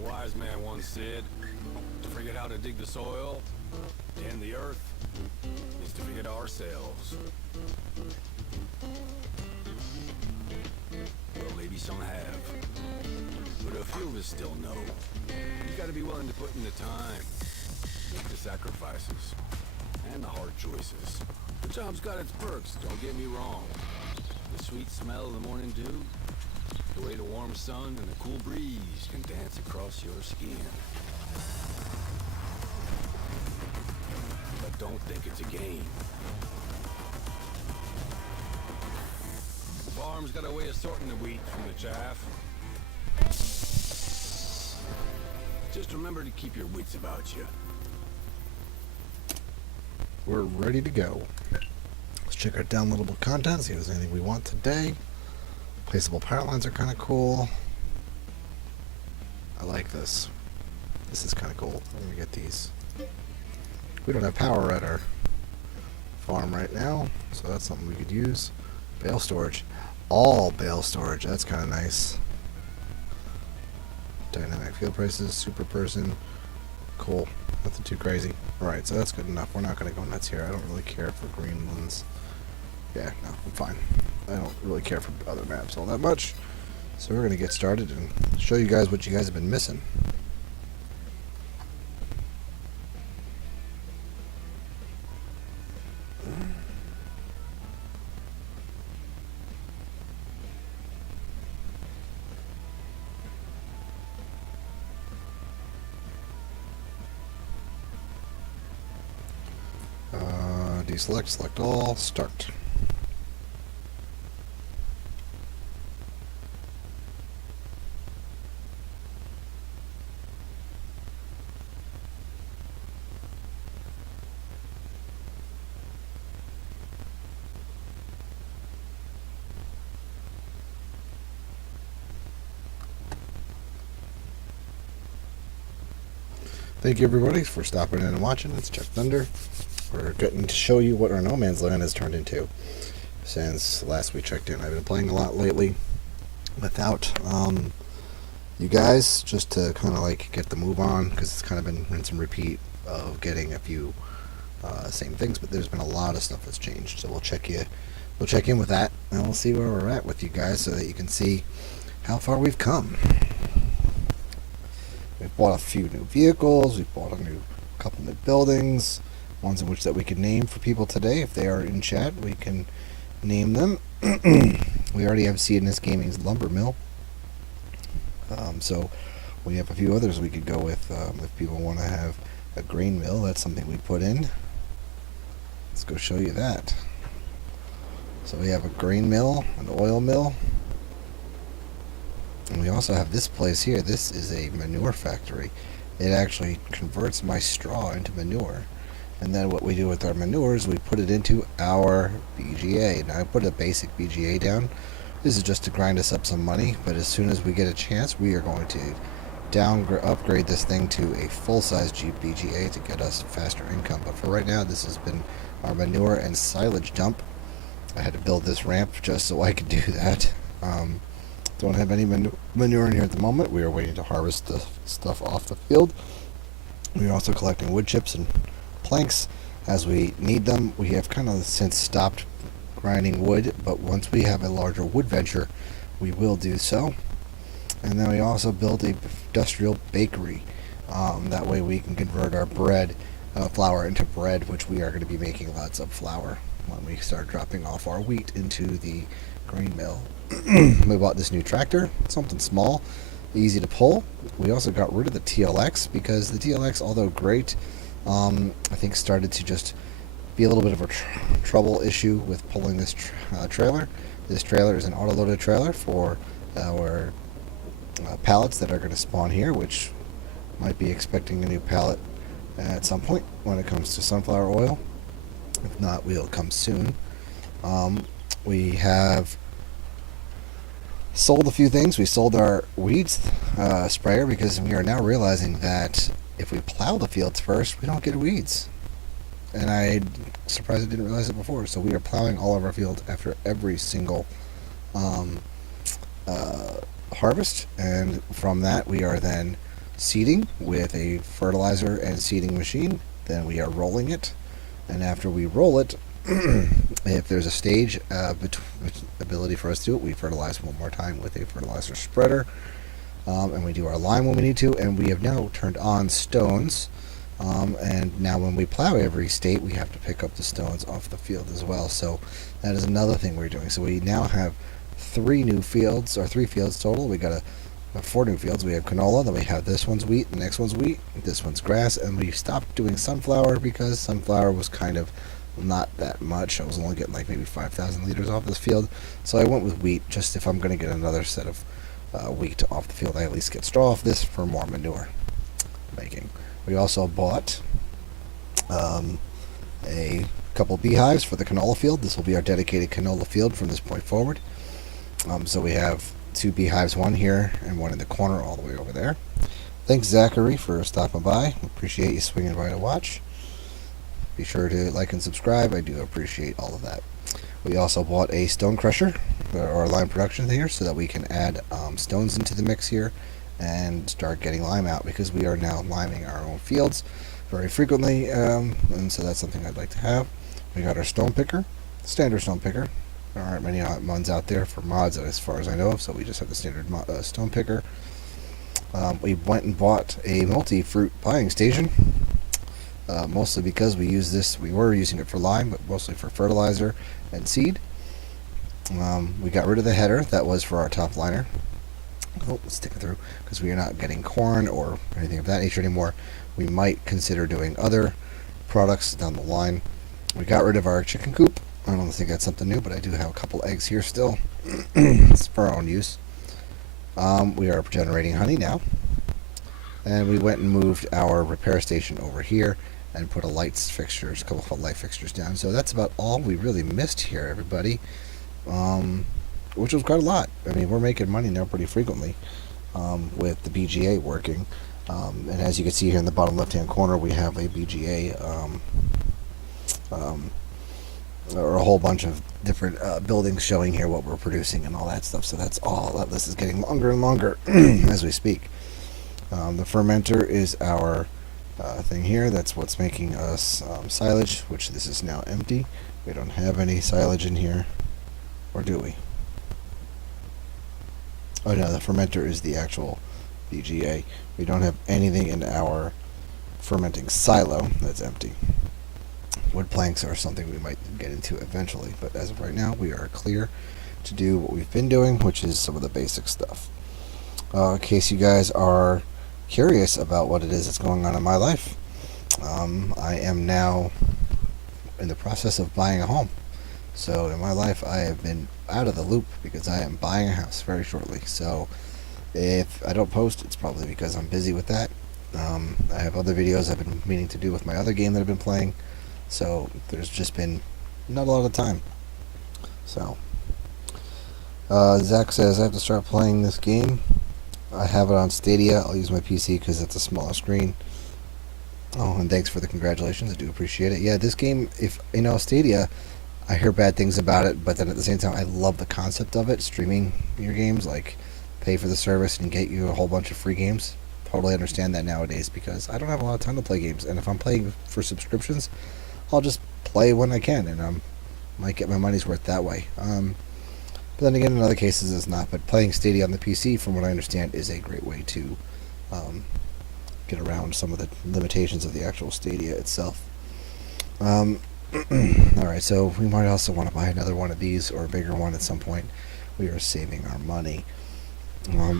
wise man once said, to forget how to dig the soil and the earth is to forget ourselves. Well, maybe some have, but a few of us still know. You gotta be willing to put in the time, make the sacrifices, and the hard choices. The job's got its perks, don't get me wrong. The sweet smell of the morning dew, the way the warm sun and the cool breeze can dance across your skin. But don't think it's a game. The farm's got a way of sorting the wheat from the chaff. Just remember to keep your wits about you. We're ready to go. Let's check our downloadable content, see if there's anything we want today. Placeable power lines are kind of cool. I like this. This is kind of cool. I'm gonna get these. We don't have power at our farm right now, so that's something we could use. Bale storage. All bale storage. That's kind of nice. Dynamic field prices. Super person. Cool. Nothing too crazy. Alright, so that's good enough. We're not going to go nuts here. I don't really care for Greenlands. Yeah, no, I'm fine. I don't really care for other maps all that much. So we're going to get started and show you guys what you guys have been missing. Deselect, select all, start. Thank you everybody for stopping in and watching. It's Chuck Thunder. We're getting to show you what our No Man's Land has turned into since last we checked in. I've been playing a lot lately without you guys, just to kind of like get the move on, because it's kind of been rinse and repeat of getting a few same things, but there's been a lot of stuff that's changed. So we'll check in with that, and we'll see where we're at with you guys so that you can see how far we've come. We've bought a few new vehicles, we've bought a couple new buildings, ones in which that we can name for people today. If they are in chat, we can name them. We already have CNS Gaming's lumber mill, so we have a few others we could go with. If people want to have a grain mill, that's something we put in. Let's go show you that. So we have a grain mill, an oil mill, and we also have this place here. This is a manure factory. It actually converts my straw into manure. And then what we do with our manures, we put it into our BGA. Now I put a basic BGA down. This is just to grind us up some money, but as soon as we get a chance, we are going to upgrade this thing to a full-size BGA to get us faster income. But for right now, this has been our manure and silage dump. I had to build this ramp just so I could do that. Don't have any manure in here at the moment. We are waiting to harvest the stuff off the field. We are also collecting wood chips and planks as we need them. We have kind of since stopped grinding wood, but once we have a larger wood venture, we will do so. And then we also built a industrial bakery. That way we can convert our flour into bread, which we are going to be making lots of flour when we start dropping off our wheat into the grain mill. We bought this new tractor, something small, easy to pull. We also got rid of the TLX because the TLX, although great, I think started to just be a little bit of a trouble issue with pulling this trailer. This trailer is an auto-loaded trailer for our pallets that are going to spawn here, which might be expecting a new pallet at some point when it comes to sunflower oil. If not, we'll come soon. We have sold a few things. We sold our weeds sprayer because we are now realizing that if we plow the fields first, we don't get weeds. and I'm surprised I didn't realize it before. So we are plowing all of our fields after every single um, harvest, and from that we are then seeding with a fertilizer and seeding machine. Then we are rolling it, and after we roll it, if there's a stage ability for us to do it, we fertilize one more time with a fertilizer spreader, and we do our lime when we need to. And we have now turned on stones, and now when we plow every state, we have to pick up the stones off the field as well. So that is another thing we're doing. So we now have 3 new fields, or 3 fields total. We got 4 new fields. We have canola, then we have this one's wheat, the next one's wheat, this one's grass, and we stopped doing sunflower because sunflower was kind of not that much. I was only getting like maybe 5,000 liters off this field, so I went with wheat. Just if I'm going to get another set of wheat off the field, I at least get straw off this for more manure making. We also bought a couple beehives for the canola field. This will be our dedicated canola field from this point forward. So we have 2 beehives, one here and one in the corner all the way over there. Thanks, Zachary, for stopping by. Appreciate you swinging by to watch. Be sure to like and subscribe. I do appreciate all of that. We also bought a stone crusher for our lime production here so that we can add stones into the mix here and start getting lime out, because we are now liming our own fields very frequently, and so that's something I'd like to have. We got our stone picker, standard stone picker. There aren't many mods out there for mods as far as I know of, so we just have the standard stone picker. We went and bought a multi-fruit buying station, mostly because we were using it for lime, but mostly for fertilizer and seed. We got rid of the header that was for our top liner. Oh, let's stick it through, because we are not getting corn or anything of that nature anymore. We might consider doing other products down the line. We got rid of our chicken coop. I don't think that's something new, but I do have a couple eggs here still. It's for our own use. We are generating honey now. And we went and moved our repair station over here and put a a couple of light fixtures down. So that's about all we really missed here, everybody. Which was quite a lot. I mean, we're making money now pretty frequently with the BGA working. And as you can see here in the bottom left-hand corner, we have a BGA or a whole bunch of different buildings showing here what we're producing and all that stuff. So that's all. That list is getting longer and longer as we speak. The fermenter is our thing here. That's what's making us silage, which this is now empty. We don't have any silage in here, or do we? Oh no, the fermenter is the actual BGA. We don't have anything in our fermenting silo. That's empty. Wood planks are something we might get into eventually, but as of right now, we are clear to do what we've been doing, which is some of the basic stuff. In case you guys are curious about what it is that's going on in my life, I am now in the process of buying a home. So in my life, I have been out of the loop because I am buying a house very shortly. So if I don't post, it's probably because I'm busy with that. I have other videos I've been meaning to do with my other game that I've been playing. So there's just been not a lot of time. So Zach says I have to start playing this game. I have it on Stadia. I'll use my PC because it's a smaller screen. Oh, and thanks for the congratulations. I do appreciate it. Yeah, this game, if Stadia, I hear bad things about it, but then at the same time, I love the concept of it. Streaming your games, like pay for the service and get you a whole bunch of free games. Totally understand that nowadays because I don't have a lot of time to play games, and if I'm playing for subscriptions, I'll just play when I can, and might get my money's worth that way. But then again, in other cases, it's not. But playing Stadia on the PC, from what I understand, is a great way to get around some of the limitations of the actual Stadia itself. Alright, so we might also want to buy another one of these, or a bigger one at some point. We are saving our money.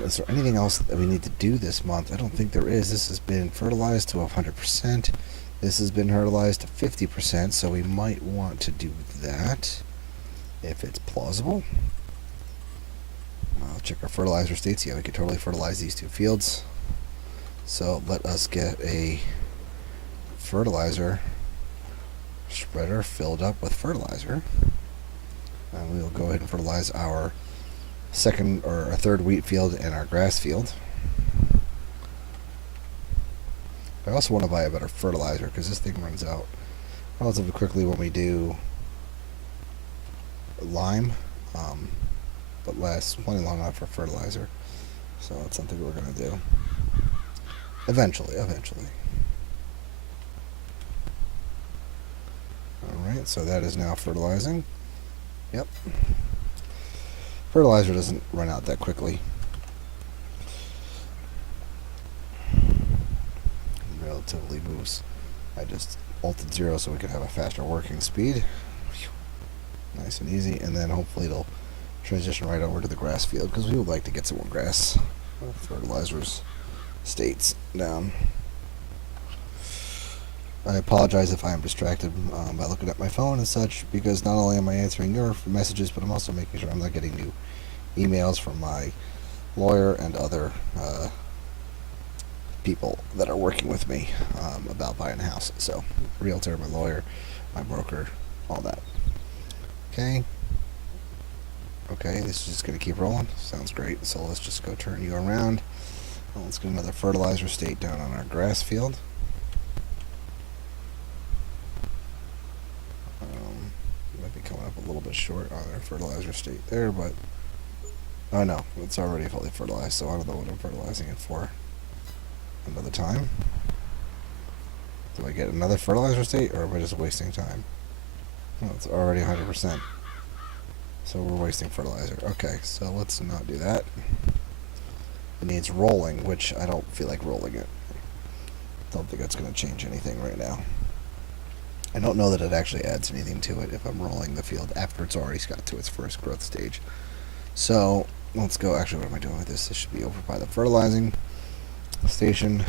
Is there anything else that we need to do this month? I don't think there is. This has been fertilized to 100%. This has been fertilized to 50%, so we might want to do that if it's plausible. I'll check our fertilizer states. Yeah, we could totally fertilize these 2 fields. So let us get a fertilizer spreader filled up with fertilizer. And we'll go ahead and fertilize our second or our third wheat field and our grass field. I also want to buy a better fertilizer because this thing runs out. relatively quickly when we do lime, but lasts plenty long enough for fertilizer. So that's something we're going to do eventually. Alright, so that is now fertilizing. Yep. Fertilizer doesn't run out that quickly. Relatively moves. I just altered 0 so we can have a faster working speed. Nice and easy, and then hopefully it'll transition right over to the grass field, because we would like to get some more grass fertilizers states down. I apologize if I am distracted by looking at my phone and such, because not only am I answering your messages, but I'm also making sure I'm not getting new emails from my lawyer and other people that are working with me about buying a house. So, realtor, my lawyer, my broker, all that. Okay. Okay, this is just going to keep rolling. Sounds great. So let's just go turn you around. Well, let's get another fertilizer state down on our grass field. Might be coming up a little bit short on our fertilizer state there, but oh no, it's already fully fertilized, so I don't know what I'm fertilizing it for another time. Do I get another fertilizer state, or am I just wasting time? No, it's already 100%. So we're wasting fertilizer. Okay, so let's not do that. It needs rolling, which I don't feel like rolling it. Don't think that's going to change anything right now. I don't know that it actually adds anything to it if I'm rolling the field after it's already got to its first growth stage. So let's go. Actually, what am I doing with this? This should be over by the fertilizing station.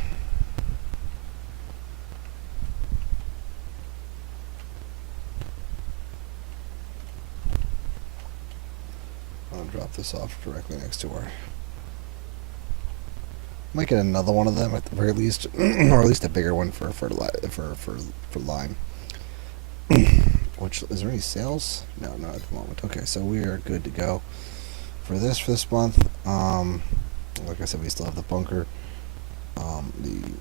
I'll drop this off directly next to her. Might get another one of them at the very least, or at least a bigger one for for lime. Which, is there any sales? No, not at the moment. Okay, so we are good to go for this month. Like I said, we still have the bunker, the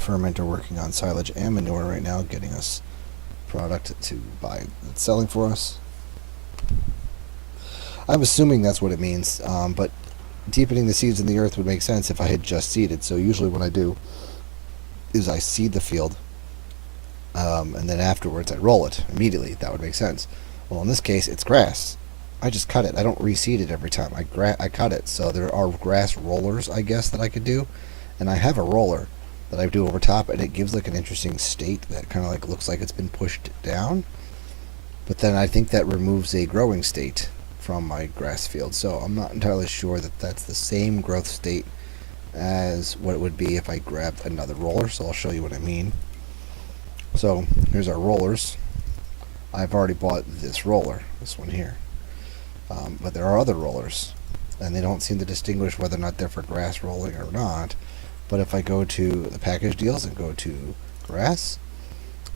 fermenter working on silage and manure right now, getting us product to buy that's selling for us. I'm assuming that's what it means, but deepening the seeds in the earth would make sense if I had just seeded. So usually what I do is I seed the field, and then afterwards I roll it immediately. That would make sense. Well, in this case, it's grass. I just cut it. I don't reseed it every time. I cut it. So there are grass rollers, I guess, that I could do. And I have a roller that I do over top, and it gives like an interesting state that kind of like looks like it's been pushed down. But then I think that removes a growing state from my grass field. So I'm not entirely sure that that's the same growth state as what it would be if I grabbed another roller. So I'll show you what I mean. So here's our rollers. I've already bought this roller, this one here. But there are other rollers, and they don't seem to distinguish whether or not they're for grass rolling or not. But if I go to the package deals and go to grass,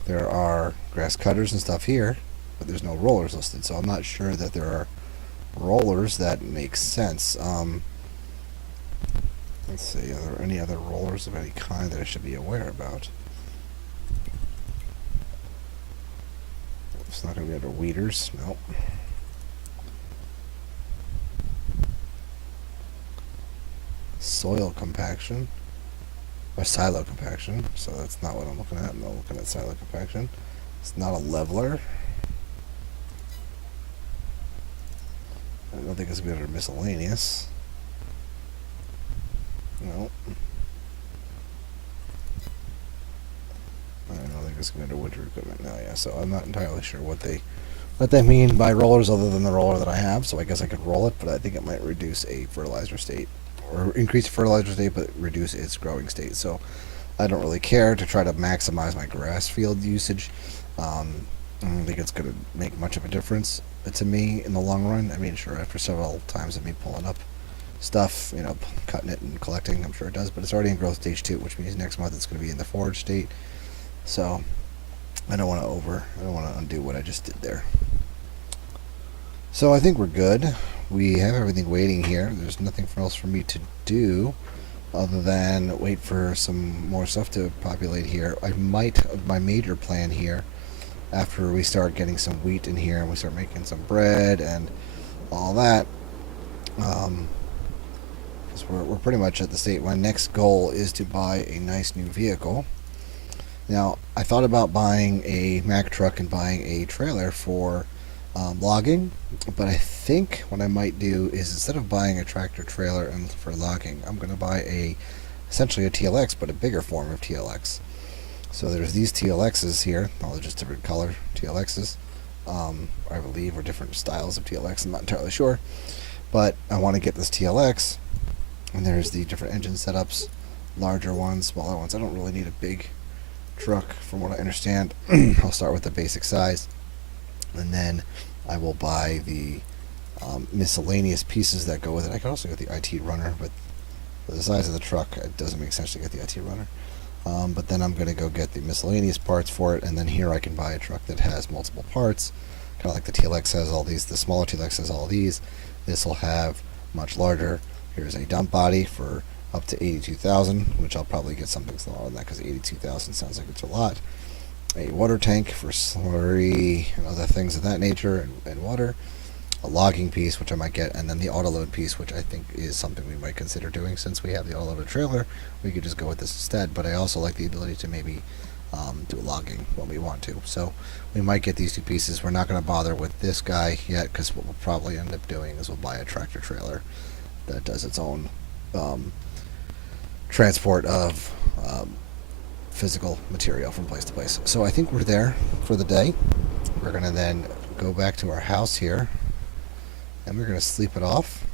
there are grass cutters and stuff here, but there's no rollers listed. So I'm not sure that there are rollers that make sense. Let's see, are there any other rollers of any kind that I should be aware about? It's not going to be under weeders. Nope. Soil compaction. Or silo compaction. So that's not what I'm looking at. I'm not looking at silo compaction. It's not a leveler. I don't think it's going to be under miscellaneous. No. I don't think it's going to be under winter equipment. No, yeah. So I'm not entirely sure what they mean by rollers other than the roller that I have. So I guess I could roll it, but I think it might reduce a fertilizer state, or increase the fertilizer state, but reduce its growing state. So I don't really care to try to maximize my grass field usage. I don't think it's going to make much of a difference to me in the long run. I mean, sure, after several times of me pulling up stuff, you know, cutting it and collecting, I'm sure it does, but it's already in growth stage 2, which means next month it's going to be in the forage state. So I don't want to undo what I just did there. So I think we're good. We have everything waiting here. There's nothing else for me to do other than wait for some more stuff to populate here. My major plan here after we start getting some wheat in here and we start making some bread and all that. Because we're pretty much at the state. My next goal is to buy a nice new vehicle. Now, I thought about buying a Mack truck and buying a trailer for logging, but I think what I might do is, instead of buying a tractor trailer and for logging, I'm going to buy essentially a TLX, but a bigger form of TLX. So there's these TLXs here, all they're just different color TLXs, I believe, or different styles of TLX. I'm not entirely sure, but I want to get this TLX, and there's the different engine setups, larger ones, smaller ones. I don't really need a big truck, from what I understand. I'll start with the basic size, and then I will buy the miscellaneous pieces that go with it. I could also get the IT runner, but for the size of the truck, it doesn't make sense to get the IT runner. But then I'm going to go get the miscellaneous parts for it, and then here I can buy a truck that has multiple parts, kind of like the TLX has all these. The smaller TLX has all these. This will have much larger. Here's a dump body for up to 82,000, which I'll probably get something smaller than that, because 82,000 sounds like it's a lot. A water tank for slurry and other things of that nature, and water. A logging piece, which I might get, and then the auto load piece, which I think is something we might consider doing. Since we have the auto load trailer, we could just go with this instead, but I also like the ability to maybe do logging when we want to. So we might get these two pieces. We're not going to bother with this guy yet, because what we'll probably end up doing is we'll buy a tractor trailer that does its own transport of physical material from place to place. So I think we're there for the day. We're going to then go back to our house here, and we're going to sleep it off.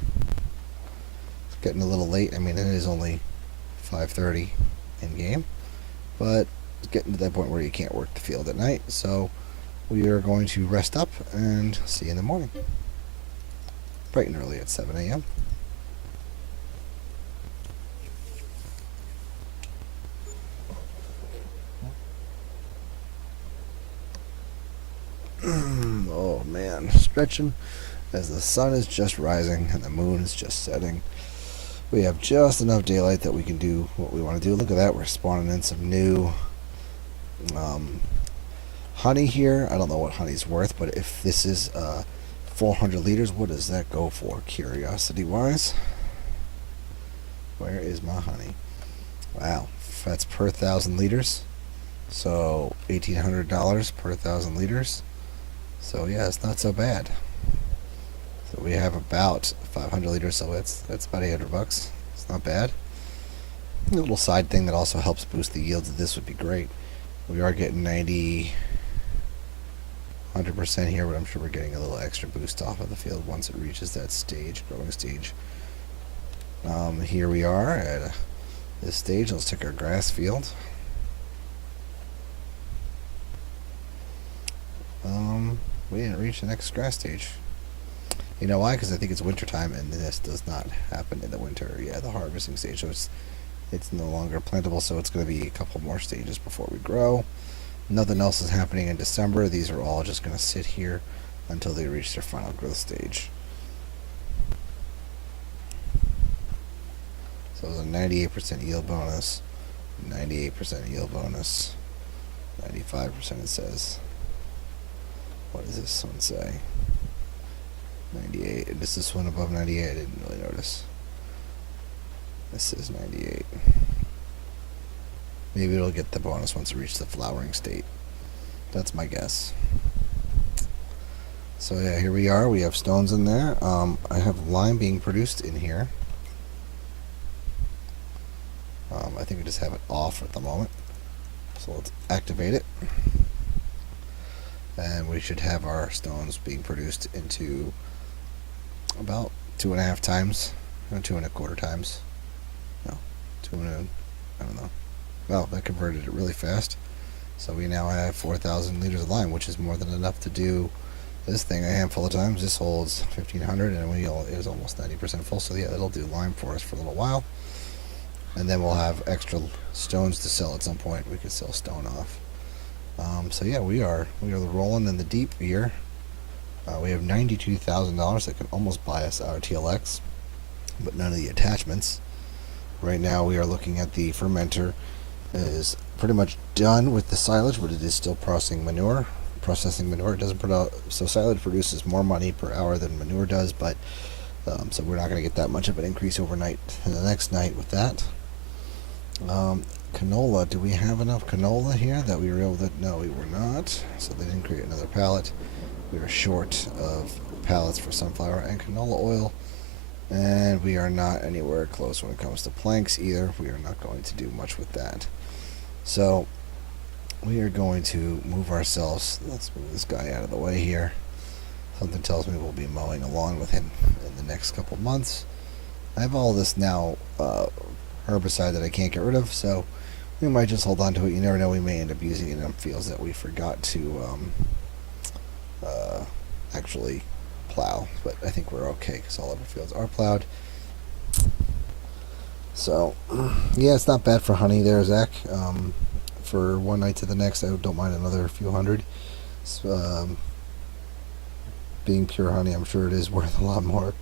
It's getting a little late. I mean, it is only 5:30 in game, but it's getting to that point where you can't work the field at night. So we are going to rest up and see you in the morning, bright and early at 7 a.m. Oh man, stretching as the sun is just rising and the moon is just setting. We have just enough daylight that we can do what we want to do. Look at that, we're spawning in some new honey here. I don't know what honey's worth, but if this is 400 liters, what does that go for, curiosity wise? Where is my honey? Wow, that's per 1,000 liters, so $1,800 per 1,000 liters. So yeah, it's not so bad. So we have about 500 liters, so that's about $800. It's not bad. A little side thing that also helps boost the yields of this would be great. We are getting 90, 100% here, but I'm sure we're getting a little extra boost off of the field once it reaches that stage, growing stage. Here we are at this stage. Let's take our grass field. We didn't reach the next grass stage. You know why? Because I think it's winter time, and this does not happen in the winter. Yeah, the harvesting stage, so it's no longer plantable, so it's going to be a couple more stages before we grow. Nothing else is happening in December. These are all just going to sit here until they reach their final growth stage. So it's a 98% yield bonus, 98% yield bonus, 95% it says. What does this one say? 98. Is this one above 98? I didn't really notice. This is 98. Maybe it'll get the bonus once it reaches the flowering state. That's my guess. So yeah, here we are. We have stones in there. I have lime being produced in here. I think we just have it off at the moment. So let's activate it. And we should have our stones being produced into about 2.5 times, or 2.25 times. No, I don't know. Well, that converted it really fast. So we now have 4,000 liters of lime, which is more than enough to do this thing a handful of times. This holds 1,500, and it is almost 90% full. So yeah, it'll do lime for us for a little while. And then we'll have extra stones to sell at some point. We could sell stone off. So yeah, we are rolling in the deep here. We have $92,000 that can almost buy us our TLX, but none of the attachments. Right now we are looking at the fermenter. It is pretty much done with the silage, but it is still processing manure. processing manure. It doesn't put out, so silage produces more money per hour than manure does, but so we're not going to get that much of an increase overnight. And the next night with that, canola. Do we have enough canola here that we were able to? No, we were not. So they didn't create another pallet. We are short of pallets for sunflower and canola oil, and we are not anywhere close when it comes to planks either. We are not going to do much with that. So we are going to move ourselves. Let's move this guy out of the way here. Something tells me we'll be mowing a lawn with him in the next couple months. I have all this now herbicide that I can't get rid of, so we might just hold on to it. You never know, we may end up using it in fields that we forgot to actually plow, but I think we're okay because all of our fields are plowed. So yeah, it's not bad for honey there, Zach. For one night to the next, I don't mind another few hundred. Being pure honey, I'm sure it is worth a lot more.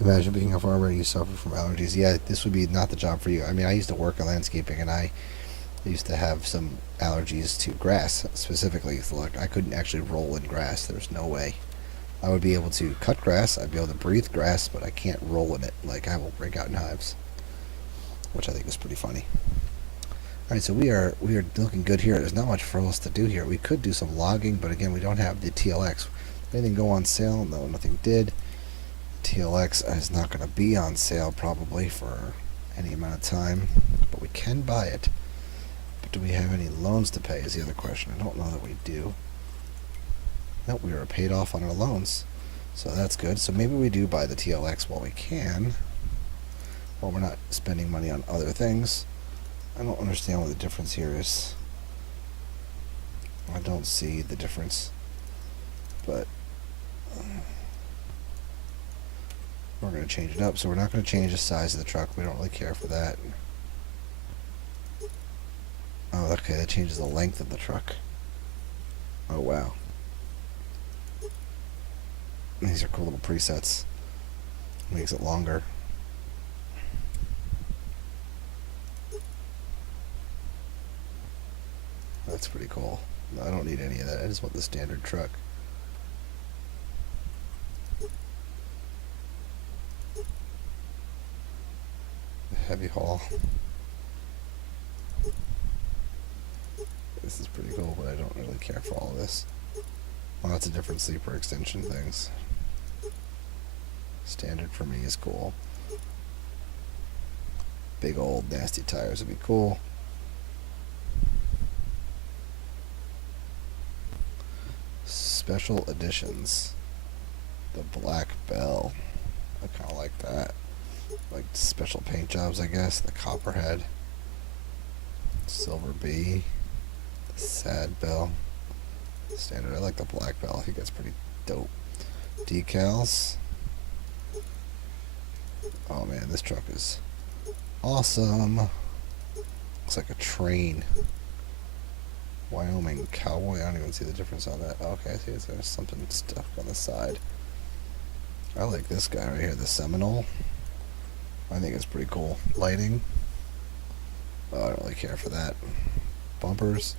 Imagine being a farmer and you suffer from allergies. Yeah, this would be not the job for you. I mean, I used to work in landscaping, and I used to have some allergies to grass specifically. So like, I couldn't actually roll in grass. There's no way. I would be able to cut grass. I'd be able to breathe grass, but I can't roll in it. Like, I will break out in hives, which I think is pretty funny. All right, so we are looking good here. There's not much for us to do here. We could do some logging, but again, we don't have the TLX. Anything go on sale? No, nothing did. TLX is not going to be on sale probably for any amount of time, but we can buy it. But do we have any loans to pay is the other question. I don't know that we do. Nope, we are paid off on our loans, so that's good. So maybe we do buy the TLX while we can, while we're not spending money on other things. I don't understand what the difference here is. I don't see the difference, but we're going to change it up. So we're not going to change the size of the truck. We don't really care for that. Oh, okay, that changes the length of the truck. Oh, wow. These are cool little presets. Makes it longer. That's pretty cool. No, I don't need any of that. I just want the standard truck. Heavy haul. This is pretty cool, but I don't really care for all of this. Lots of different sleeper extension things. Standard for me is cool. Big old nasty tires would be cool. Special editions. The Black Bell. I kind of like that. Like special paint jobs, I guess. The Copperhead. Silver B. The Sad Bell. Standard. I like the Black Bell. I think that's pretty dope. Decals. Oh man, this truck is awesome. Looks like a train. Wyoming Cowboy. I don't even see the difference on that. Okay, I see there's something stuck on the side. I like this guy right here, the Seminole. I think it's pretty cool. Lighting. Oh, I don't really care for that. Bumpers.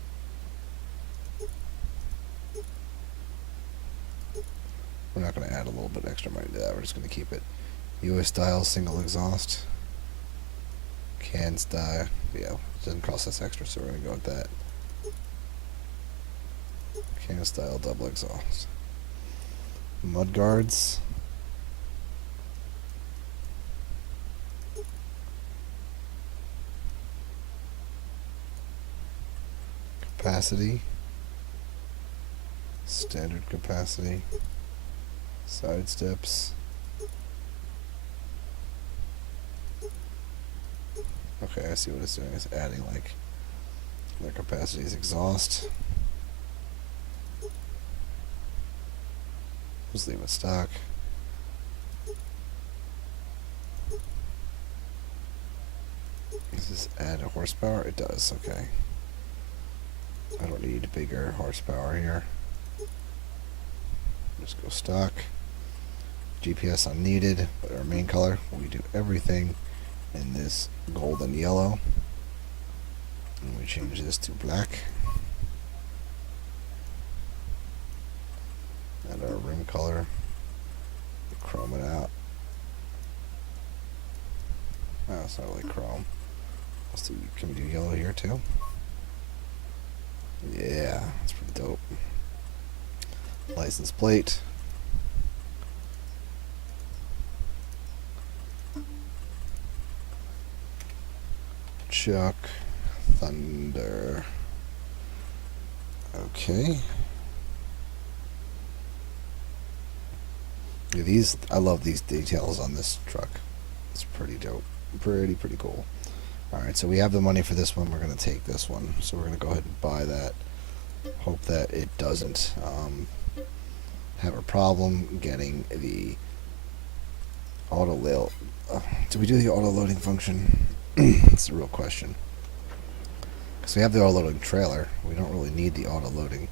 We're not going to add a little bit extra money to that. We're just going to keep it US style, single exhaust. Can style. Yeah, it doesn't cost us extra, so we're going to go with that. Can style, double exhaust. Mud guards. Capacity. Standard capacity. Side steps. Okay, I see what it's doing. It's adding like their capacity is exhaust. Just leave it stock. Does this add a horsepower? It does, okay. I don't need bigger horsepower here. Just go stock. GPS unneeded, but our main color, we do everything in this golden yellow. And we change this to black. one color. Chrome it out. Oh, it's not really chrome. Let's do, can we do yellow here too? Yeah, that's pretty dope. License plate. Chuck Thunder. Okay. Yeah, these, I love these details on this truck. It's pretty dope. Pretty cool. Alright, so we have the money for this one. We're going to take this one. So we're going to go ahead and buy that. Hope that it doesn't have a problem getting the auto load. Do we do the auto loading function? That's the real question. Because we have the auto loading trailer. We don't really need the auto loading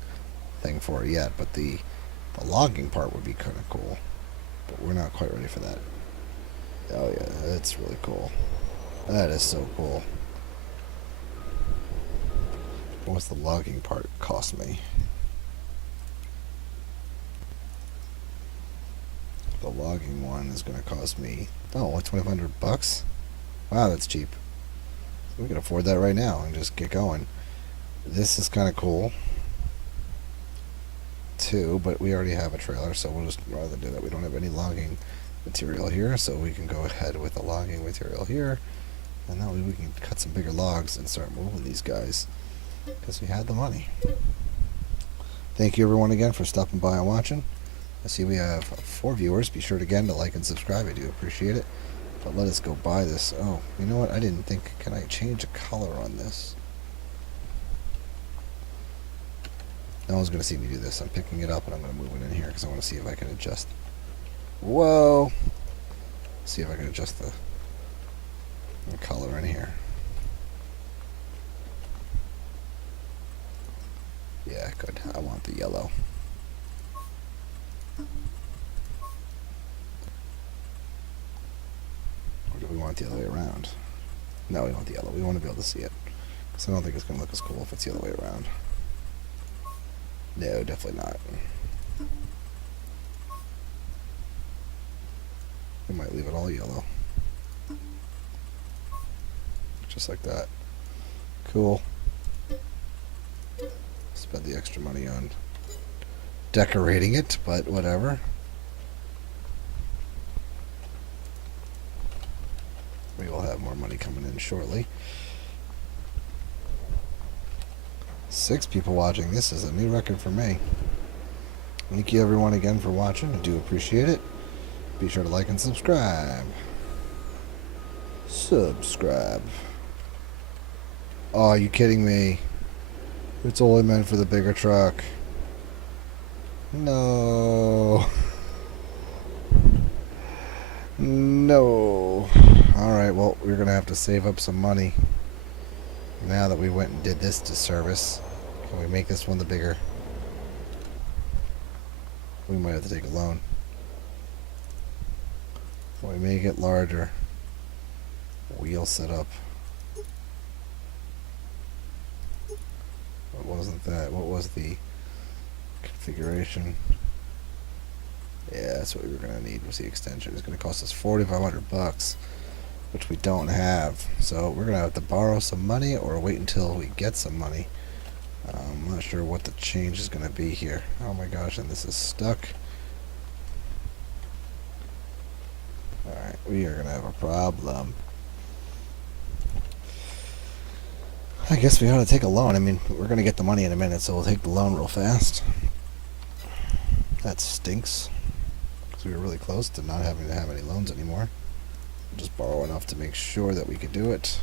thing for it yet, but the logging part would be kind of cool. But we're not quite ready for that. Oh yeah, that's really cool. That is so cool. What's the logging part cost me? The logging one is going to cost me, oh, what, $2,500? Wow, that's cheap. We can afford that right now and just get going. This is kind of cool too, but we already have a trailer, so we'll just rather do that. We don't have any logging material here, so we can go ahead with the logging material here, and now we can cut some bigger logs and start moving these guys because we had the money. Thank you everyone again for stopping by and watching. I see we have 4 viewers. Be sure again to like and subscribe. I do appreciate it. But let us go buy this. Oh, you know what? I didn't think. Can I change the color on this? No one's going to see me do this. I'm picking it up and I'm going to move it in here because I want to see if I can adjust. Whoa! See if I can adjust the color in here. Yeah, good. I want the yellow. Or do we want the other way around? No, we want the yellow. We want to be able to see it. Because I don't think it's going to look as cool if it's the other way around. No, definitely not. We might leave it all yellow. Just like that. Cool. Spend the extra money on decorating it, but whatever. We will have more money coming in shortly. 6 people watching. This is a new record for me. Thank you everyone again for watching. I do appreciate it. Be sure to like and subscribe. Subscribe. Oh, are you kidding me? It's only meant for the bigger truck. No. No. Alright, well, we're going to have to save up some money. Now that we went and did this disservice, can we make this one the bigger? We might have to take a loan. Can we make it larger? Wheel setup. What wasn't that? What was the configuration? Yeah, that's what we were going to need was the extension. It's going to cost us $4,500, which we don't have. So we're going to have to borrow some money or wait until we get some money. I'm not sure what the change is going to be here. Oh my gosh, and this is stuck. Alright, we are going to have a problem. I guess we ought to take a loan. I mean, we're going to get the money in a minute, so we'll take the loan real fast. That stinks. Because we were really close to not having to have any loans anymore. We'll just borrow enough to make sure that we could do it.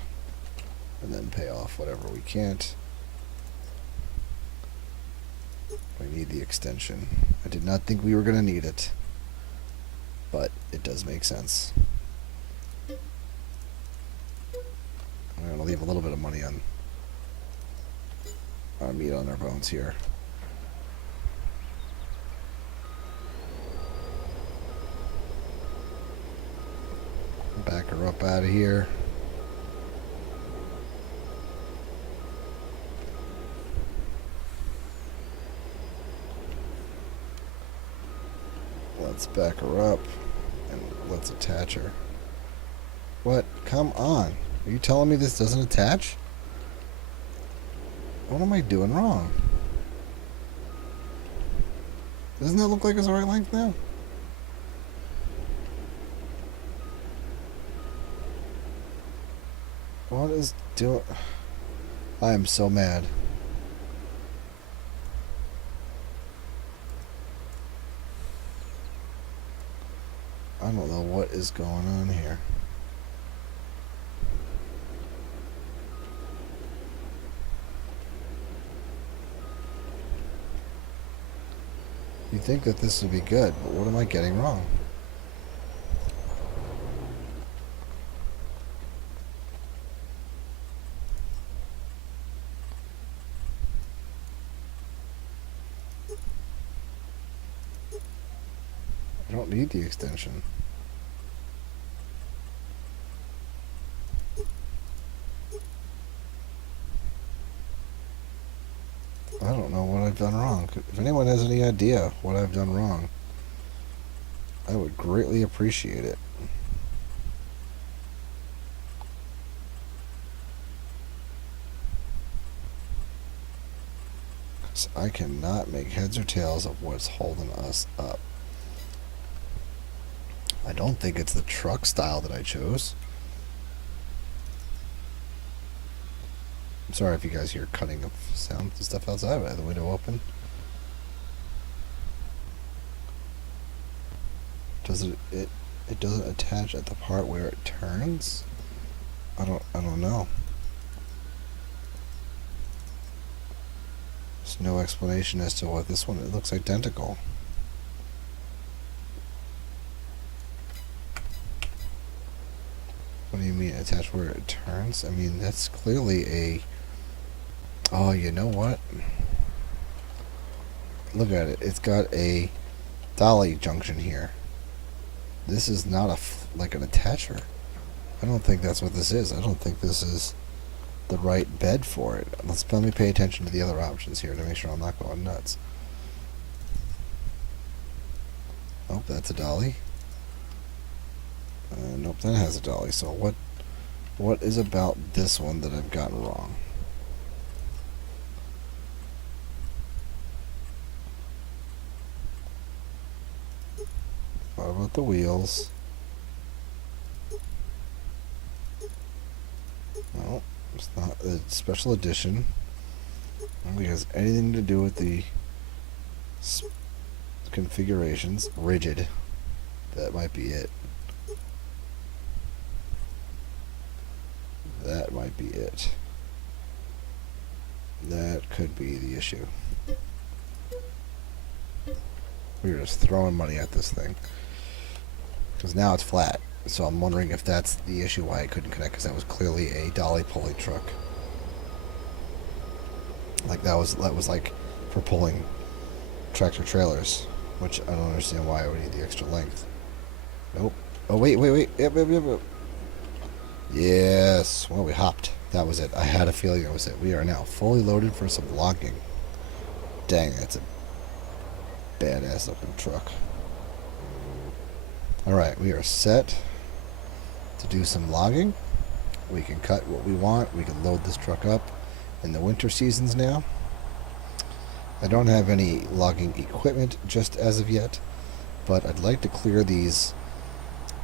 And then pay off whatever we can't. We need the extension. I did not think we were going to need it. But it does make sense. I'm going to leave a little bit of money on our meat on our bones here. Back her up out of here. Let's back her up and let's attach her. What? Come on. Are you telling me this doesn't attach? What am I doing wrong? Doesn't that look like it's the right length now? What is doing? I am so mad. I don't know what is going on here. You'd think that this would be good, but what am I getting wrong? I don't need the extension. I don't know what I've done wrong. If anyone has any idea what I've done wrong, I would greatly appreciate it. I cannot make heads or tails of what's holding us up. I don't think it's the truck style that I chose. I'm sorry if you guys hear cutting of sound and stuff outside. I have the window open. Does it doesn't attach at the part where it turns? I don't know. There's no explanation as to what this one, it looks identical. What do you mean attach where it turns? I mean, that's clearly a... Oh, you know what? Look at it. It's got a dolly junction here. This is not like an attacher. I don't think that's what this is. I don't think this is the right bed for it. Let me pay attention to the other options here to make sure I'm not going nuts. Oh, that's a dolly. Nope, that has a dolly. So what is about this one that I've gotten wrong? What about the wheels? No, it's not a special edition. I don't think it has anything to do with the configurations. Rigid. That might be it. That might be it. That could be the issue. We were just throwing money at this thing. Because now it's flat. So I'm wondering if that's the issue why it couldn't connect, because that was clearly a dolly pulley truck. Like that was like for pulling tractor trailers, which I don't understand why I would need the extra length. Nope. Oh wait. Yep. Yes. Well, we hopped. That was it. I had a feeling that was it. We are now fully loaded for some logging. Dang, that's a badass looking truck. Alright, we are set to do some logging. We can cut what we want. We can load this truck up in the winter seasons now. I don't have any logging equipment just as of yet, but I'd like to clear these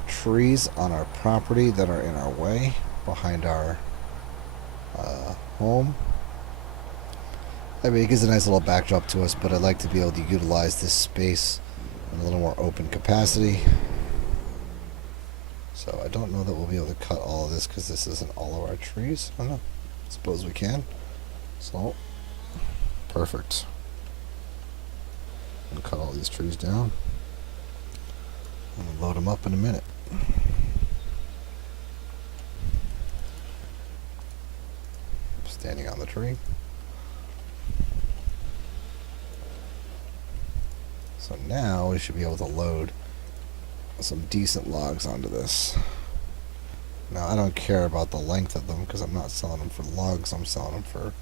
trees on our property that are in our way behind our home. I mean, it gives a nice little backdrop to us, but I'd like to be able to utilize this space in a little more open capacity. So I don't know that we'll be able to cut all of this because this isn't all of our trees. I don't know. Suppose we can. So, perfect. I'll cut all these trees down and load them up in a minute. Standing on the tree. So now we should be able to load some decent logs onto this. Now I don't care about the length of them because I'm not selling them for logs, I'm selling them for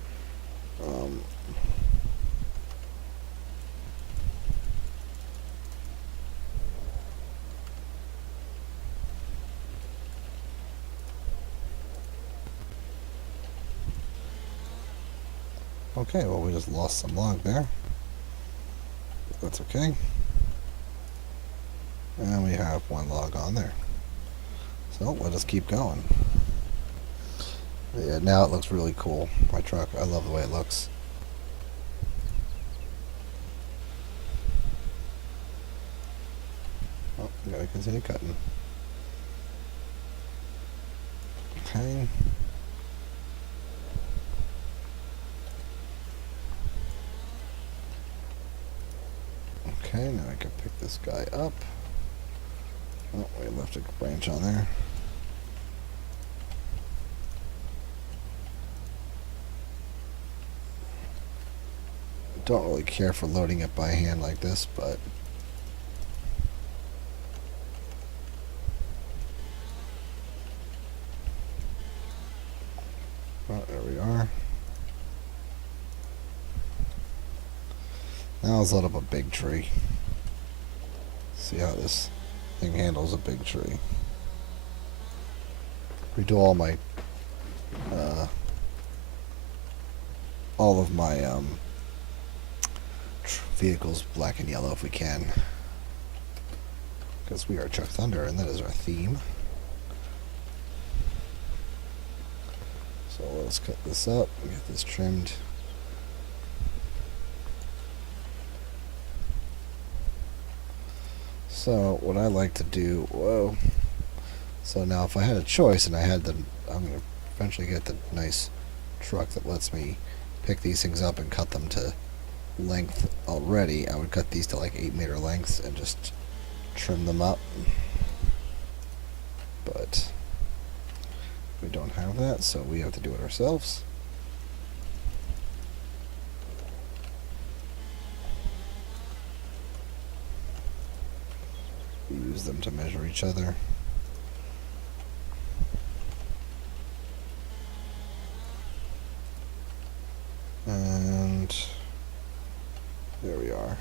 Okay, well, we just lost some log there. That's okay. And we have one log on there. So let us keep going. Yeah, now it looks really cool. My truck, I love the way it looks. Oh, we gotta continue cutting. Okay. Okay, now I can pick this guy up. Oh, we left a branch on there. Don't really care for loading it by hand like this, but oh, there we are. Now let's load up a big tree. See how this thing handles a big tree. Redo all of my vehicles black and yellow if we can, because we are Chuck Thunder and that is our theme. So let's cut this up and get this trimmed. So what I like to do, whoa. So now if I had a choice and I'm going to eventually get the nice truck that lets me pick these things up and cut them to length already, I would cut these to like 8-meter lengths and just trim them up. But we don't have that, so we have to do it ourselves. We use them to measure each other. And there we are.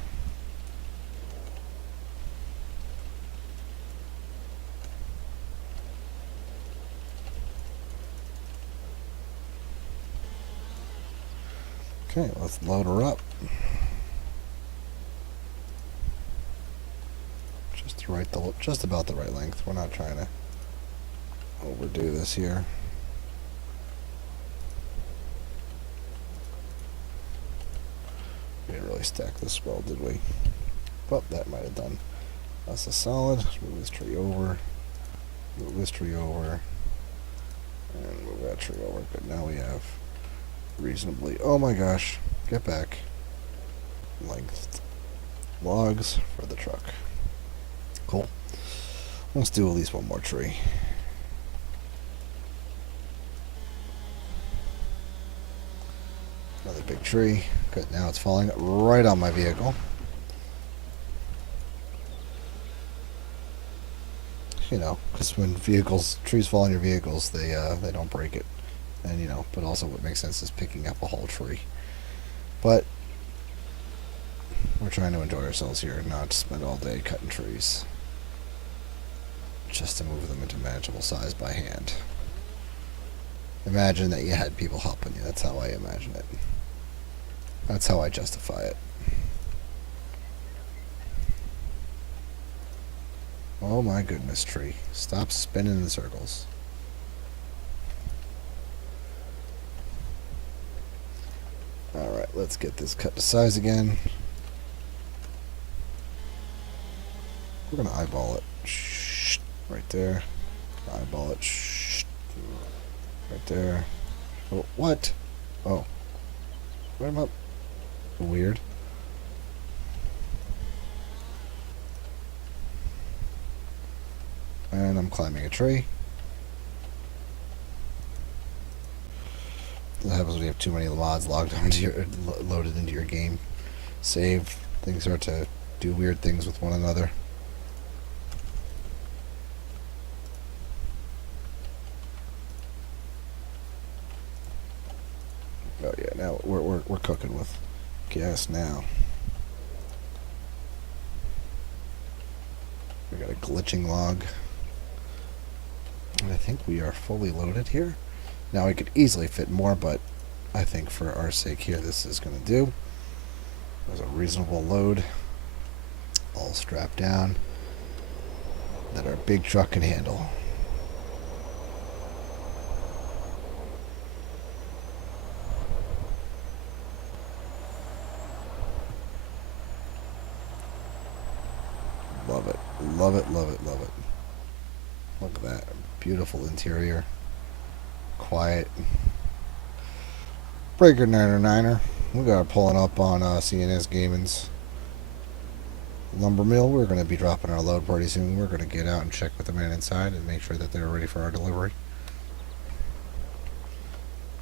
Okay, let's load her up. Just about the right length. We're not trying to overdo this here. We didn't really stack this well, did we? But that might have done us a solid. Let's move this tree over. Move this tree over. And move that tree over. But now we have reasonably, oh my gosh, get back, length logs for the truck. Cool. Let's do at least one more tree. Another big tree. Good, now it's falling right on my vehicle. You know, because when trees fall on your vehicles, they don't break it. And, you know, but also what makes sense is picking up a whole tree. But we're trying to enjoy ourselves here, not spend all day cutting trees. Just to move them into manageable size by hand. Imagine that you had people helping you. That's how I imagine it. That's how I justify it. Oh my goodness, tree. Stop spinning in circles. Alright, let's get this cut to size again. We're going to eyeball it. Shh, right there. Eyeball it. Shh, right there. Oh, what? Oh. What am I? Weird. And I'm climbing a tree. What happens when you have too many mods logged onto your loaded into your game? Save. Things start to do weird things with one another. Oh yeah, now we're cooking with gas now. We got a glitching log. And I think we are fully loaded here. Now we could easily fit more, but I think for our sake here, this is going to do. There's a reasonable load, all strapped down, that our big truck can handle. Love it. Love it, love it, love it. Look at that. Beautiful interior. Quiet. Breaker 909er. We got it pulling up on CNS Gaming's lumber mill. We're going to be dropping our load pretty soon. We're going to get out and check with the man inside and make sure that they're ready for our delivery.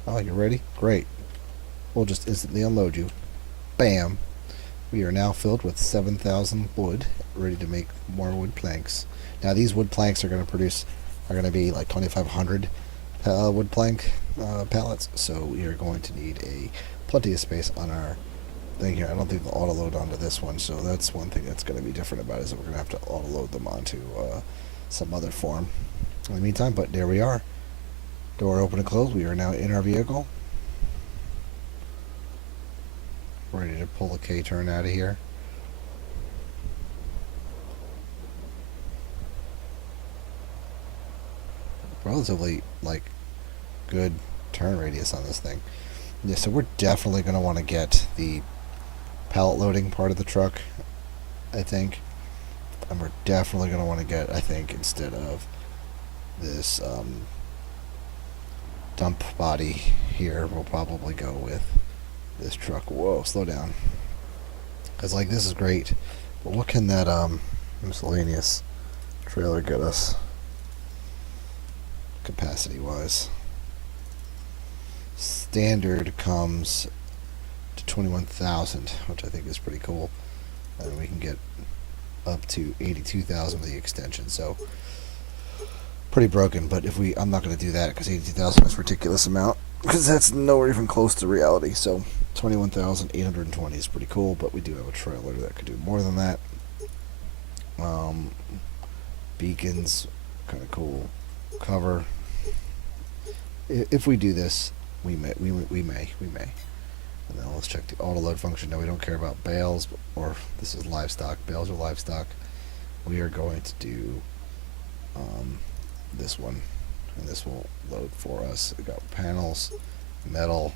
Oh, you ready? Great. We'll just instantly unload you. Bam. We are now filled with 7,000 wood, ready to make more wood planks. Now these wood planks are going to be like 2,500 wood plank pallets, so we are going to need plenty of space on our thing here. I don't think they'll auto load onto this one, so that's one thing that's going to be different about it, is that we're going to have to auto load them onto some other form in the meantime. But there we are. Door open and closed. We are now in our vehicle, ready to pull the K-turn out of here. Relatively good turn radius on this thing. Yeah, so we're definitely going to want to get the pallet loading part of the truck, I think. And we're definitely going to want to get, I think, instead of this dump body here, we'll probably go with this truck. Whoa, slow down. Because this is great, but what can that miscellaneous trailer get us capacity wise? Standard comes to 21,000, which I think is pretty cool, and we can get up to 82,000 with the extension. So pretty broken, but I'm not going to do that, because 82,000 is a ridiculous amount, because that's nowhere even close to reality. So 21,820 is pretty cool, but we do have a trailer that could do more than that. Beacons, kind of cool. Cover. If we do this, we may. And then let's check the auto load function. Now we don't care about bales, or this is livestock. Bales or livestock. We are going to do this one, and this will load for us. We got panels, metal,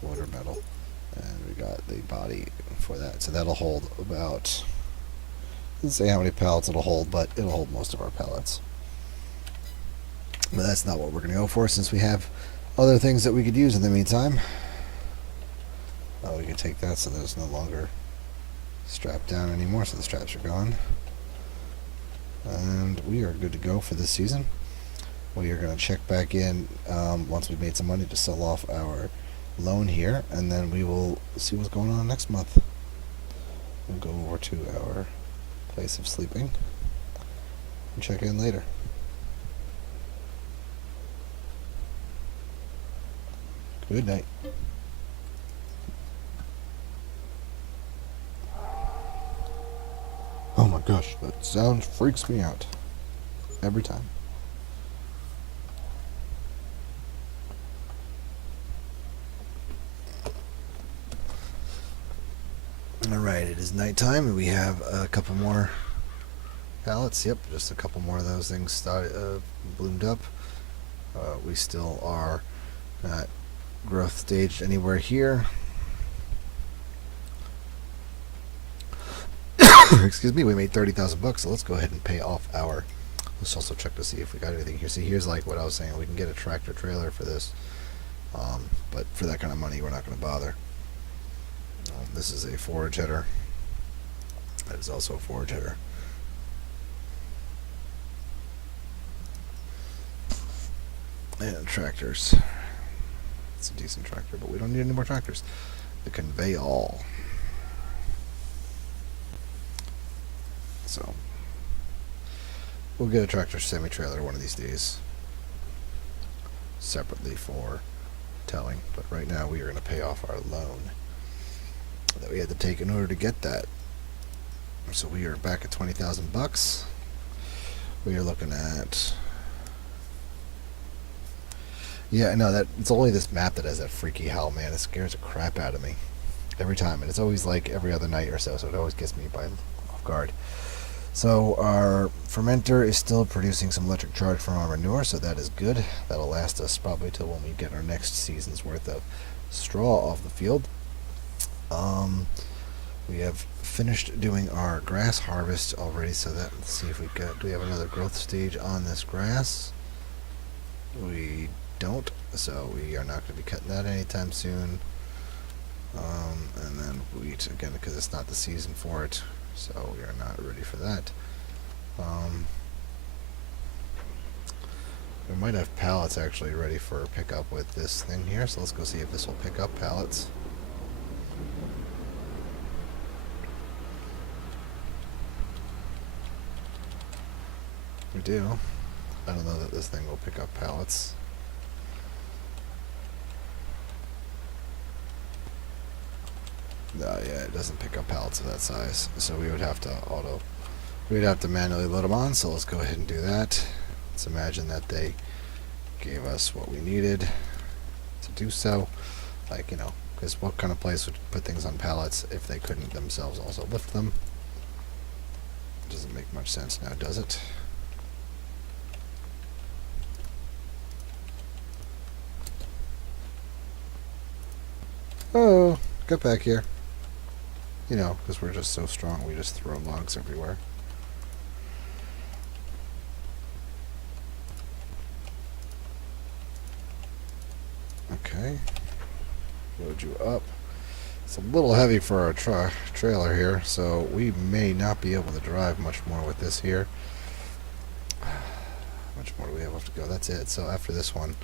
wood or metal, and we got the body for that. So that'll hold about, let's say how many pallets it'll hold, but it'll hold most of our pallets. But that's not what we're going to go for, since we have other things that we could use in the meantime. We can take that so that it's no longer strapped down anymore, so the straps are gone. And we are good to go for this season. We are going to check back in once we've made some money to sell off our loan here, and then we will see what's going on next month. We'll go over to our place of sleeping and check in later. Good night. Oh my gosh, that sound freaks me out every time. Alright, it is nighttime, and we have a couple more pallets. Yep, just a couple more of those things started, bloomed up. We still are not growth staged anywhere here. Excuse me, we made 30,000 bucks, so let's go ahead and pay off our. Let's also check to see if we got anything here. See, here's what I was saying. We can get a tractor trailer for this, but for that kind of money, we're not going to bother. This is a forage header. That is also a forage header. And tractors. It's a decent tractor, but we don't need any more tractors. The convey all. So we'll get a tractor semi-trailer one of these days, separately for towing. But right now we are going to pay off our loan that we had to take in order to get that. So we are back at 20,000 bucks. We are looking at Yeah, no, that it's only this map that has that freaky howl, man. It scares the crap out of me every time, and it's always like every other night or so, so it always gets me by off guard. So our fermenter is still producing some electric charge from our manure, so that is good. That'll last us probably till when we get our next season's worth of straw off the field. We have finished doing our grass harvest already, so that let's see if do we have another growth stage on this grass? We don't, so we are not going to be cutting that anytime soon. And then wheat again because it's not the season for it, so we are not ready for that. We might have pallets actually ready for pickup with this thing here, so let's go see if this will pick up pallets. We do. I don't know that this thing will pick up pallets. No, yeah, it doesn't pick up pallets of that size, so we would have to manually load them on, so let's go ahead and do that. Let's imagine that they gave us what we needed to do so. Like, you know, because what kind of place would put things on pallets if they couldn't themselves also lift them? It doesn't make much sense now, does it? Oh, get back here. You know, because we're just so strong, we just throw logs everywhere. Okay. Load you up. It's a little heavy for our trailer here, so we may not be able to drive much more with this here. How much more do we have left to go? That's it. So after this one,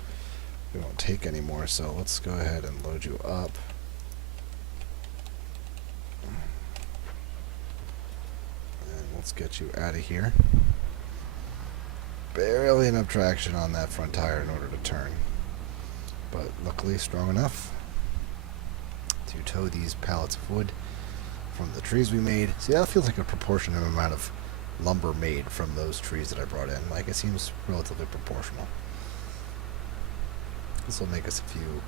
we won't take any more, so let's go ahead and load you up. And let's get you out of here. Barely enough traction on that front tire in order to turn, but luckily strong enough to tow these pallets of wood from the trees we made. See, that feels like a proportionate amount of lumber made from those trees that I brought in. Like, it seems relatively proportional. This will make us a few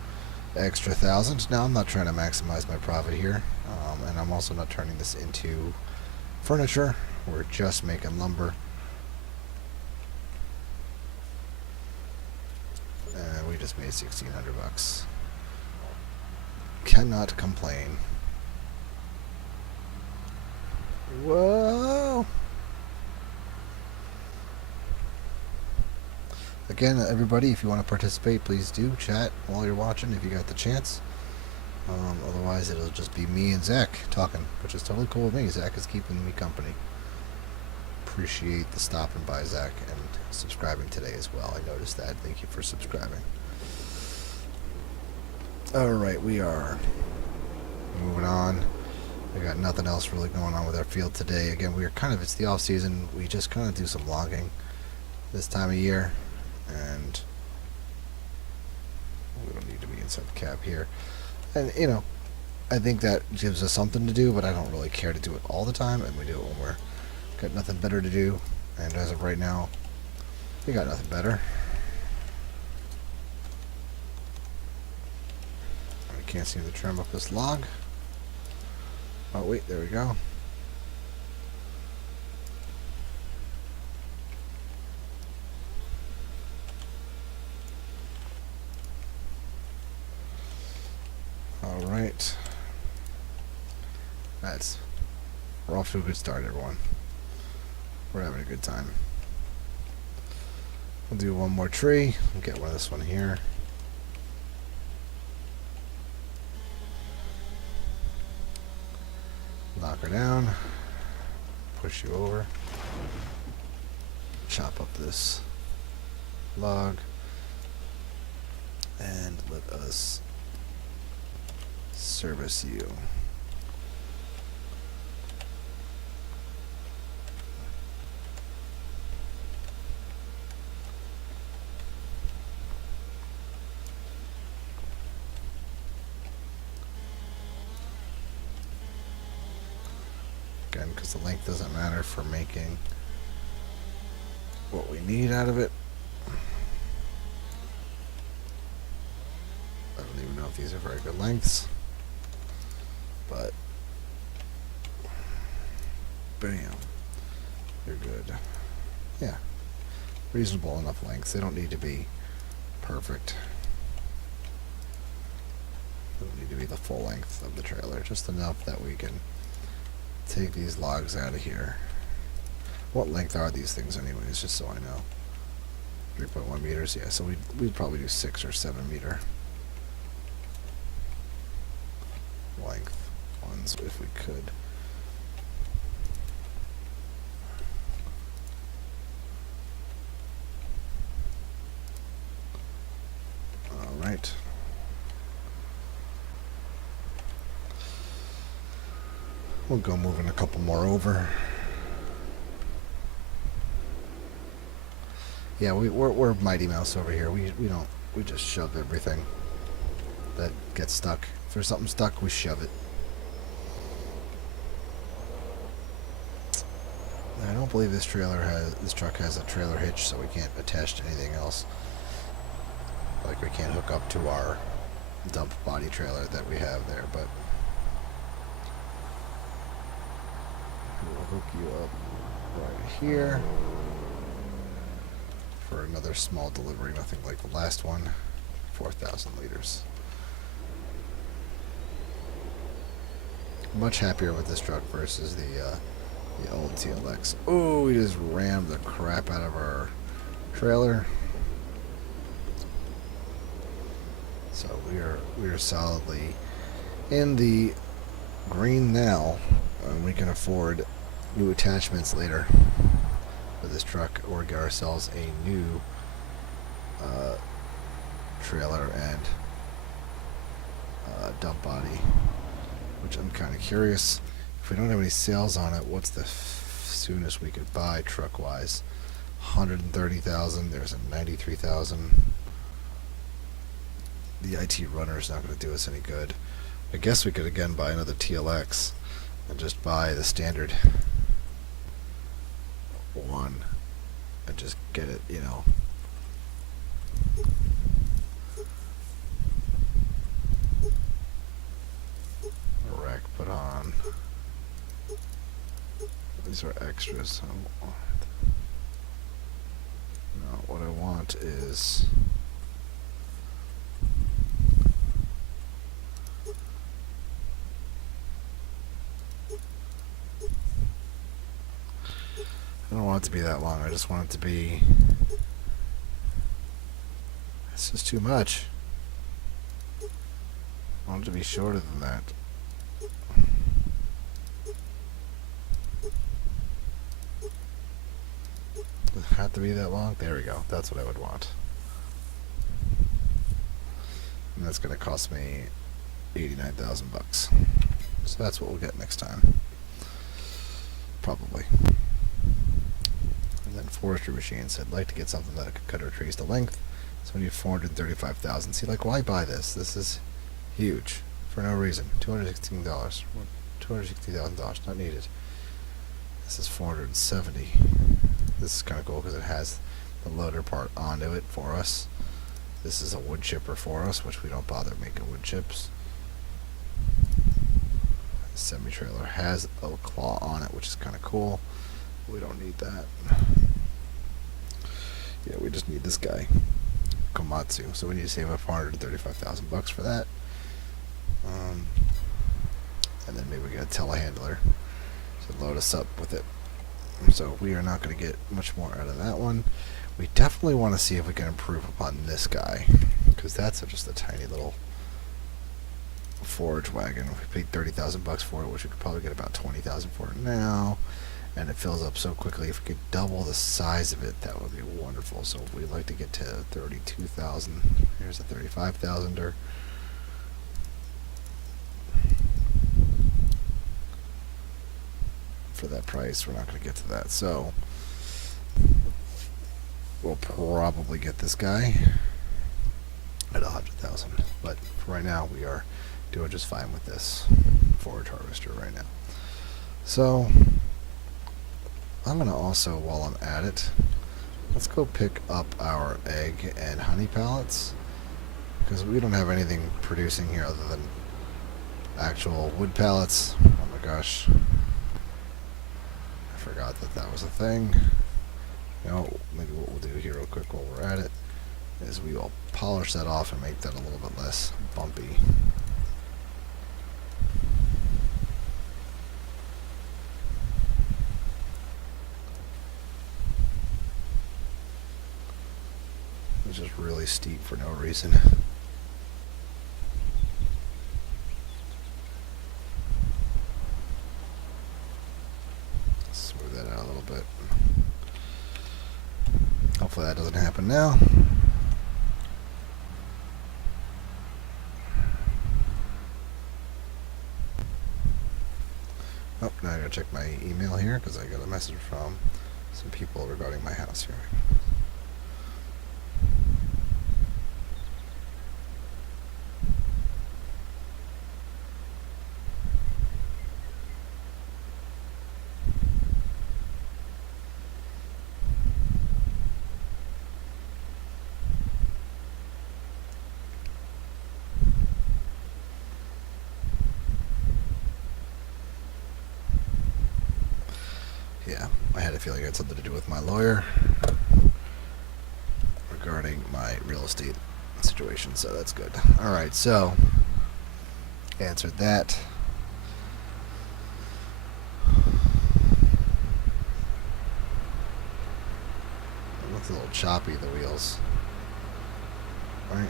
extra thousand. Now, I'm not trying to maximize my profit here, and I'm also not turning this into furniture. We're just making lumber. And we just made $1,600. Cannot complain. Whoa! Again, everybody, if you want to participate, please do chat while you're watching if you got the chance. Otherwise, it'll just be me and Zach talking, which is totally cool with me. Zach is keeping me company. Appreciate the stopping by, Zach, and subscribing today as well. I noticed that. Thank you for subscribing. Alright, we are moving on. We got nothing else really going on with our field today. Again, it's the off season. We just kind of do some logging this time of year, and we don't need to be inside the cab here. And, you know, I think that gives us something to do, but I don't really care to do it all the time, and we do it when we're got nothing better to do. And as of right now, we got nothing better. I can't seem to trim up this log. Oh wait, there we go. Alright. We're off to a good start, everyone. We're having a good time. We'll do one more tree. We'll get one of this one here. Knock her down. Push you over. Chop up this log. And let us service you. Again, because the length doesn't matter for making what we need out of it. these are very good lengths. But bam, they're good. Yeah, reasonable enough lengths. They don't need to be perfect. They don't need to be the full length of the trailer, just enough that we can take these logs out of here. What length are these things anyways, just so I know? 3.1 meters, yeah, so we'd probably do 6 or 7 meter length ones if we could. Alright. We'll go moving a couple more over. Yeah, we're Mighty Mouse over here. We just shove everything that gets stuck. If there's something stuck, we shove it. I don't believe this truck has a trailer hitch, so we can't attach to anything else. Like we can't hook up to our dump body trailer that we have there, but we'll hook you up right here for another small delivery, nothing like the last one. 4,000 liters. Much happier with this truck versus the old TLX. Oh, we just rammed the crap out of our trailer. So we are solidly in the green now, and we can afford new attachments later for this truck, or get ourselves a new trailer and dump body, which I'm kind of curious. If we don't have any sales on it, what's the soonest we could buy truck wise? 130,000. There's a 93,000. The IT runner is not going to do us any good. I guess we could again buy another TLX and just buy the standard one and just get it, you know. A rack put on. These are extras. No, what I want is I don't want it to be that long. I just want it to be... This is too much. I want it to be shorter than that. Does it have to be that long? There we go. That's what I would want. And that's going to cost me 89,000 bucks. So that's what we'll get next time. Probably. And then Forestry Machines said, like to get something that could cut or trace the length. So we need 435,000. See, like, why buy this? This is huge for no reason. $216. $260,000 not needed. This is 470. This is kind of cool because it has the loader part onto it for us. This is a wood chipper for us, which we don't bother making wood chips. The semi-trailer has a claw on it, which is kind of cool. We don't need that. Yeah, we just need this guy, Komatsu. So we need to save up 435,000 bucks for that. And then maybe we get a telehandler to load us up with it. So we are not going to get much more out of that one. We definitely want to see if we can improve upon this guy, because that's just a tiny little forage wagon. We paid 30,000 bucks for it, which we could probably get about 20,000 for it now, and it fills up so quickly. If we could double the size of it, that would be wonderful. So if we'd like to get to 32,000, here's a 35,000er. For that price, we're not going to get to that. So we'll probably get this guy at 100,000. But for right now, we are doing just fine with this forage harvester right now. So I'm going to also, while I'm at it, let's go pick up our egg and honey pallets, because we don't have anything producing here other than actual wood pallets. Oh my gosh. I forgot that that was a thing. You know, maybe what we'll do here real quick while we're at it is we will polish that off and make that a little bit less bumpy. It's just really steep for no reason. Smooth that out a little bit. Hopefully that doesn't happen now. Oh, now I gotta check my email here because I got a message from some people regarding my house here. Yeah, I had a feeling it had something to do with my lawyer regarding my real estate situation, so that's good. Alright, so answered that. It looks a little choppy, the wheels. Right?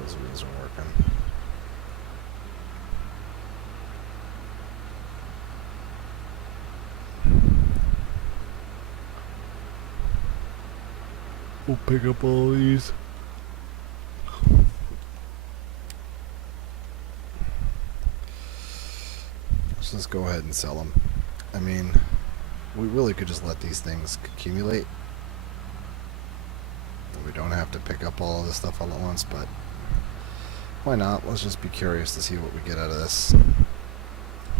Those wheels are working. We'll pick up all these. Let's just go ahead and sell them. I mean, we really could just let these things accumulate. We don't have to pick up all of this stuff all at once, but why not? Let's just be curious to see what we get out of this.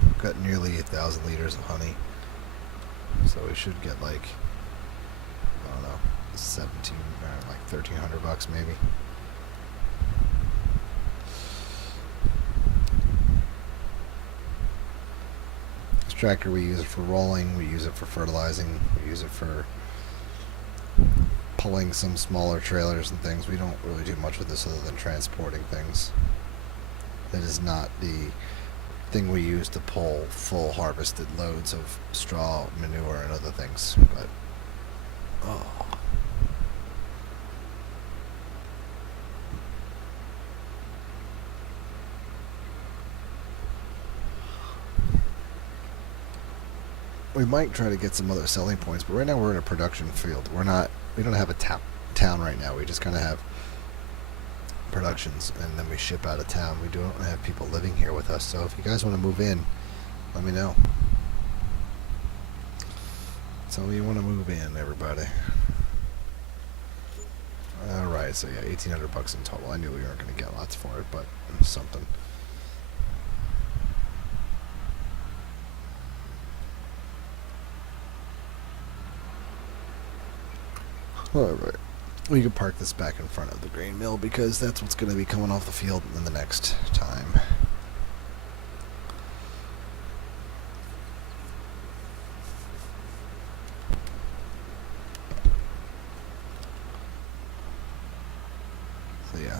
We've got nearly 1,000 liters of honey, so we should get like, I don't know, 17 or like $1,300 maybe. This tractor, we use it for rolling, we use it for fertilizing, we use it for pulling some smaller trailers and things. We don't really do much with this other than transporting things. That is not the thing we use to pull full harvested loads of straw, manure, and other things. But oh. We might try to get some other selling points, but right now we're in a production field. We don't have a town right now. We just kind of have productions, and then we ship out of town. We don't have people living here with us, so if you guys want to move in, let me know. Tell me you want to move in, everybody. Alright, so yeah, $1,800 in total. I knew we weren't going to get lots for it, but something. Alright, we can park this back in front of the grain mill because that's what's going to be coming off the field in the next time. So yeah.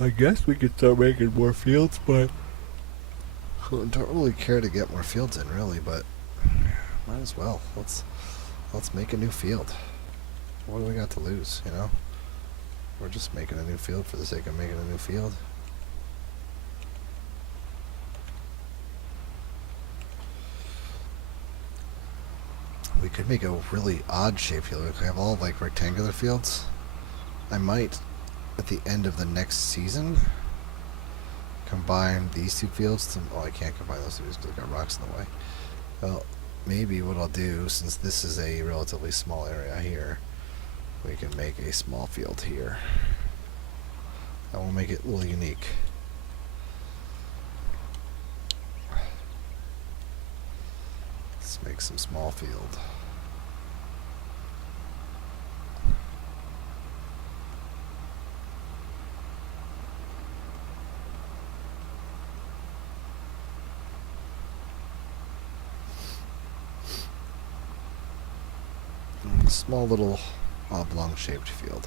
I guess we could start making more fields, but I don't really care to get more fields in, really. But might as well. Let's make a new field. What do we got to lose? You know, we're just making a new field for the sake of making a new field. We could make a really odd shaped field. We could have all like rectangular fields. I might, at the end of the next season, combine these two fields to, oh, I can't combine those two because I've got rocks in the way. Well, maybe what I'll do, since this is a relatively small area here, we can make a small field here. That will make it a little unique. Let's make some small field. Small little oblong shaped field.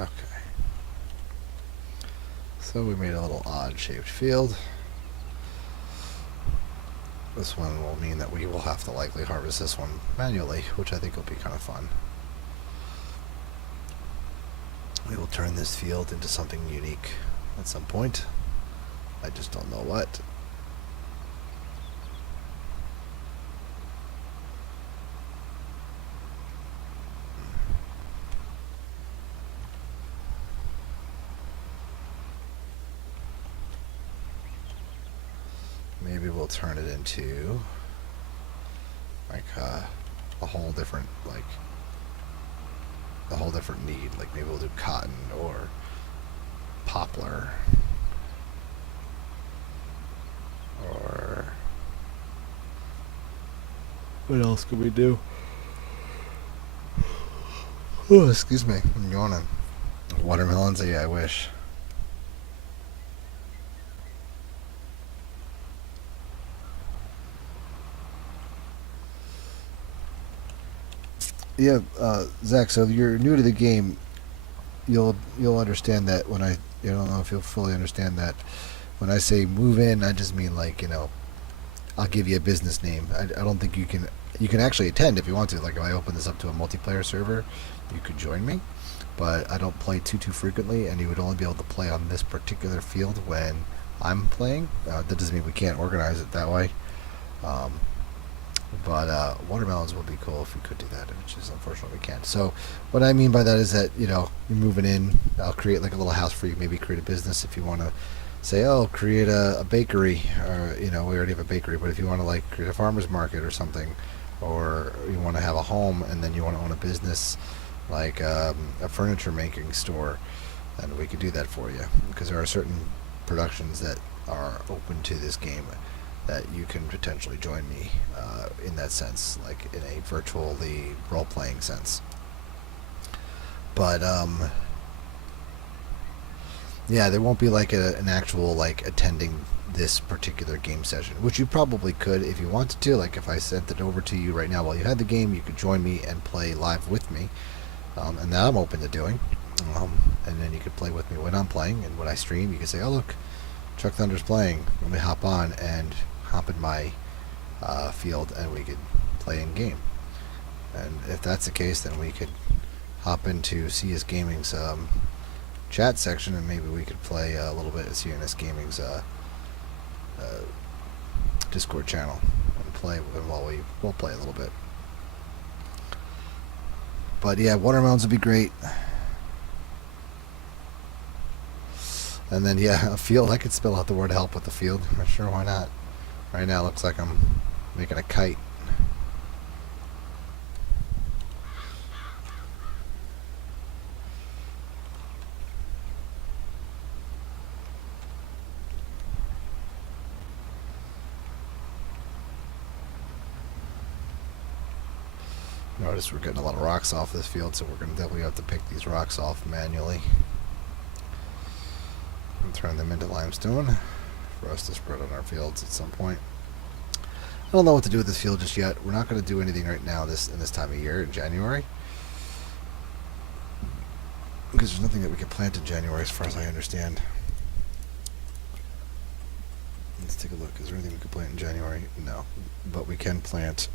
Okay. So we made a little odd shaped field. This one will mean that we will have to likely harvest this one manually, which I think will be kind of fun. We will turn this field into something unique at some point. I just don't know what. Maybe we'll turn it into like a whole different need. Like maybe we'll do cotton or poplar or what else could we do? Oh, excuse me, I'm yawning. Watermelons? Yeah, I wish. Yeah, Zach. So you're new to the game. You'll understand that when I don't know if you'll fully understand that when I say move in, I just mean like I'll give you a business name. I don't think you can actually attend if you want to. Like if I open this up to a multiplayer server, you could join me, but I don't play too frequently, and you would only be able to play on this particular field when I'm playing. That doesn't mean we can't organize it that way. But watermelons would be cool if we could do that, which is unfortunately we can't. So what I mean by that is that, you're moving in. I'll create like a little house for you, maybe create a business if you want to say, oh, create a bakery. Or, we already have a bakery, but if you want to like create a farmer's market or something, or you want to have a home and then you want to own a business like a furniture making store, then we could do that for you. Because there are certain productions that are open to this game that you can potentially join me in that sense, like in a virtually role-playing sense. But yeah, there won't be like an actual like attending this particular game session, which you probably could if you wanted to. Like if I sent it over to you right now while you had the game, you could join me and play live with me, and that I'm open to doing. And then you could play with me when I'm playing, and when I stream, you can say, "Oh look, Chuck Thunder's playing. Let me hop on and hop in my field, and we could play in game." And if that's the case, then we could hop into CS Gaming's chat section, and maybe we could play a little bit of CNS Gaming's Discord channel and play while we'll play a little bit. But yeah, watermelons would be great. And then yeah, a field. I could spell out the word help with the field. I'm sure, why not? Right now it looks like I'm making a kite. Notice we're getting a lot of rocks off this field, so we're going to definitely have to pick these rocks off manually and turn them into limestone for us to spread on our fields at some point. I don't know what to do with this field just yet. We're not going to do anything right now in this time of year in January, because there's nothing that we can plant in January as far as I understand. Let's take a look. Is there anything we could plant in January? No. But we can plant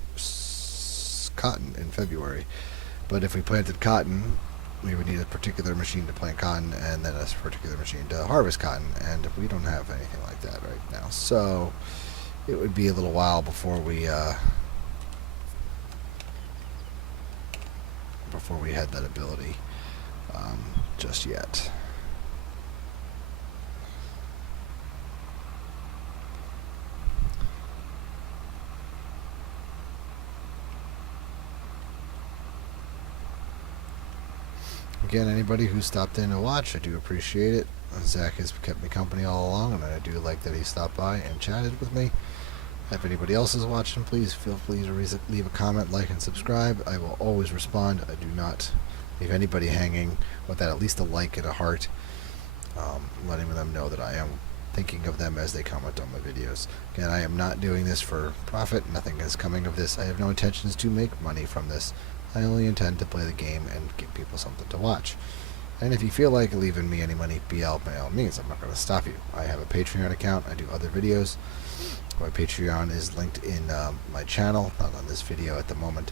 cotton in February. But if we planted cotton, we would need a particular machine to plant cotton and then a particular machine to harvest cotton. And we don't have anything like that right now. So it would be a little while before we had that ability just yet. Again, anybody who stopped in to watch, I do appreciate it. Zach has kept me company all along, and I do like that he stopped by and chatted with me. If anybody else is watching, please feel free to leave a comment, like, and subscribe. I will always respond. I do not leave anybody hanging without at least a like and a heart, letting them know that I am thinking of them as they comment on my videos. Again, I am not doing this for profit. Nothing is coming of this. I have no intentions to make money from this. I only intend to play the game and give people something to watch. And if you feel like leaving me any money, by all means, I'm not going to stop you. I have a Patreon account. I do other videos. My Patreon is linked in my channel, not on this video at the moment.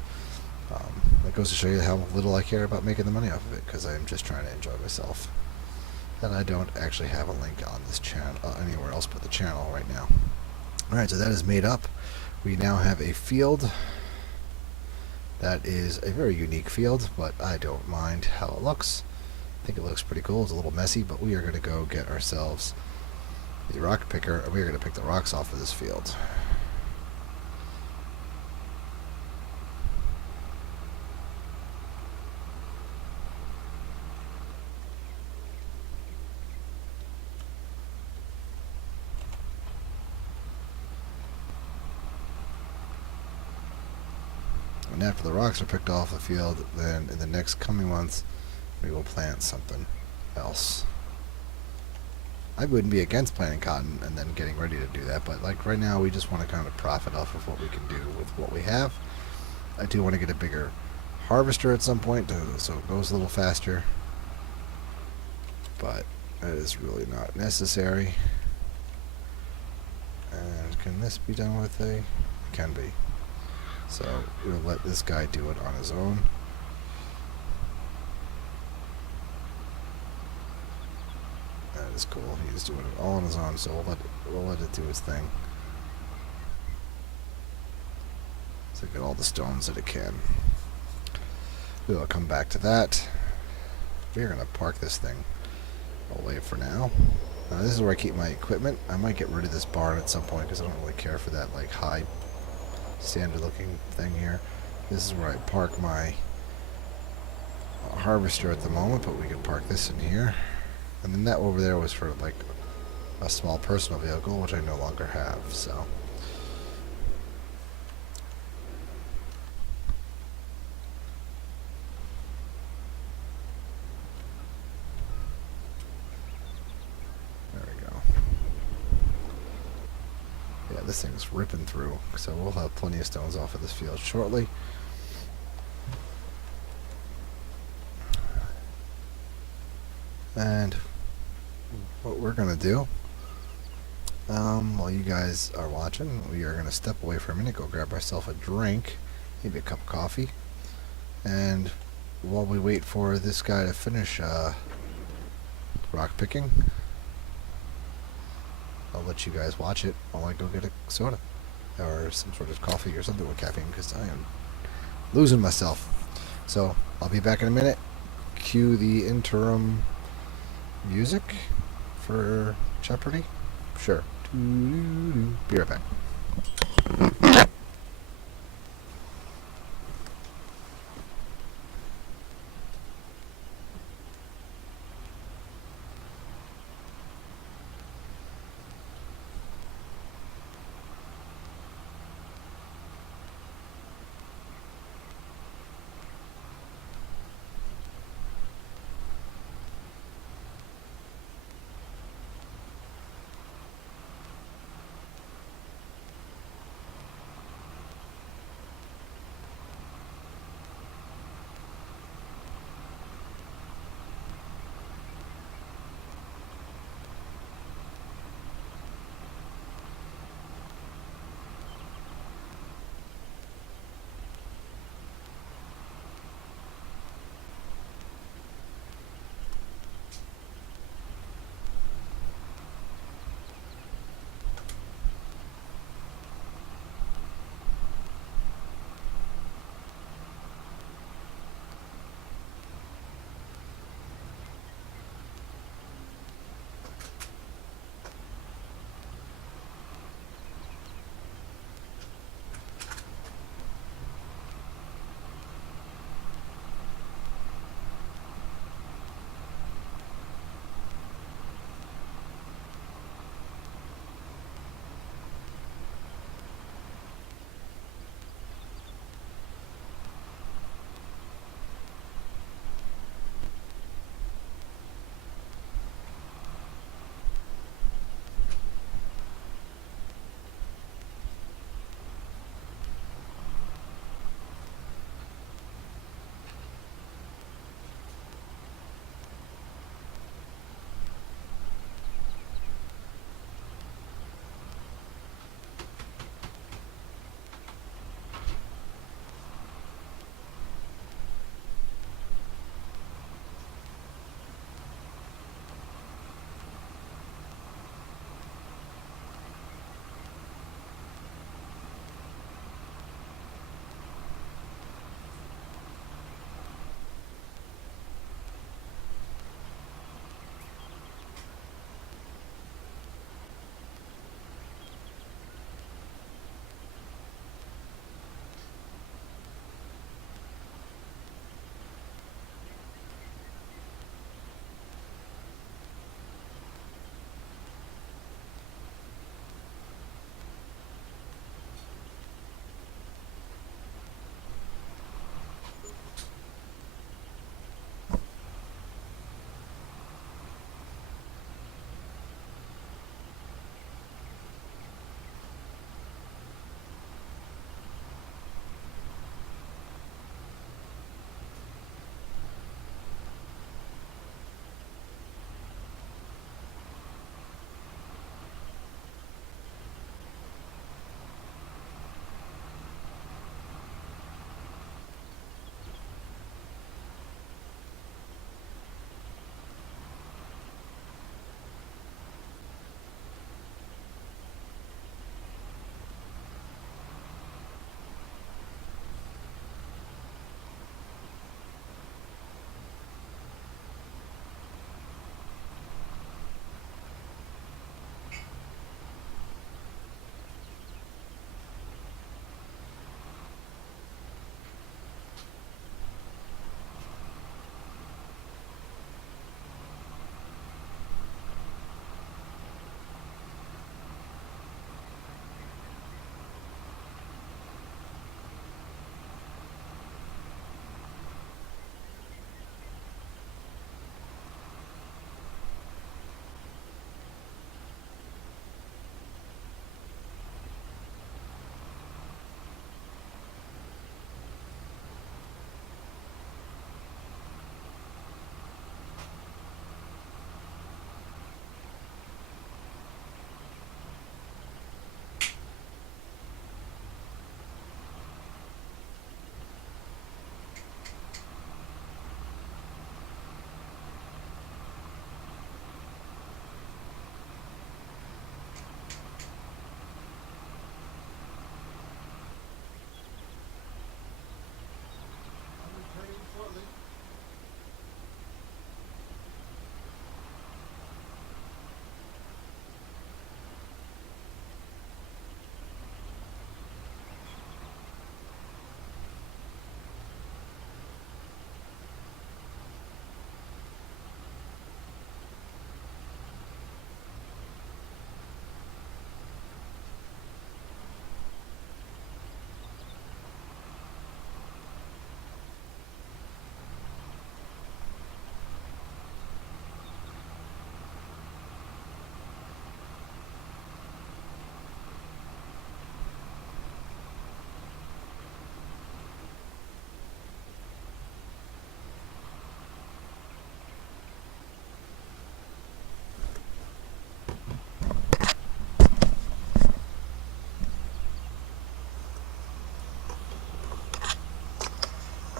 That goes to show you how little I care about making the money off of it, because I'm just trying to enjoy myself. And I don't actually have a link on this channel anywhere else but the channel right now. Alright, so that is made up. We now have a field. That is a very unique field, but I don't mind how it looks. I think it looks pretty cool. It's a little messy, but we are going to go get ourselves the rock picker, and we're going to pick the rocks off of this field. And after the rocks are picked off the field, then in the next coming months, we will plant something else. I wouldn't be against planting cotton and then getting ready to do that, but like right now, we just want to kind of profit off of what we can do with what we have. I do want to get a bigger harvester at some point, so it goes a little faster, but it is really not necessary. And can this be done with a? It can be. So we'll let this guy do it on his own. That is cool. He's doing it all on his own, so we'll let it do its thing. So get all the stones that it can. We'll come back to that. We're gonna park this thing away for now. Now this is where I keep my equipment. I might get rid of this barn at some point because I don't really care for that like high standard looking thing here. This is where I park my harvester at the moment, but we can park this in here. And then that over there was for like a small personal vehicle, which I no longer have, so. There we go. Yeah, this thing's ripping through, so we'll have plenty of stones off of this field shortly. And what we're going to do, while you guys are watching, we are going to step away for a minute, go grab ourselves a drink, maybe a cup of coffee, and while we wait for this guy to finish rock picking, I'll let you guys watch it while I go get a soda or some sort of coffee or something with caffeine, because I am losing myself. So I'll be back in a minute. Cue the interim music for Jeopardy? Sure. Be right back.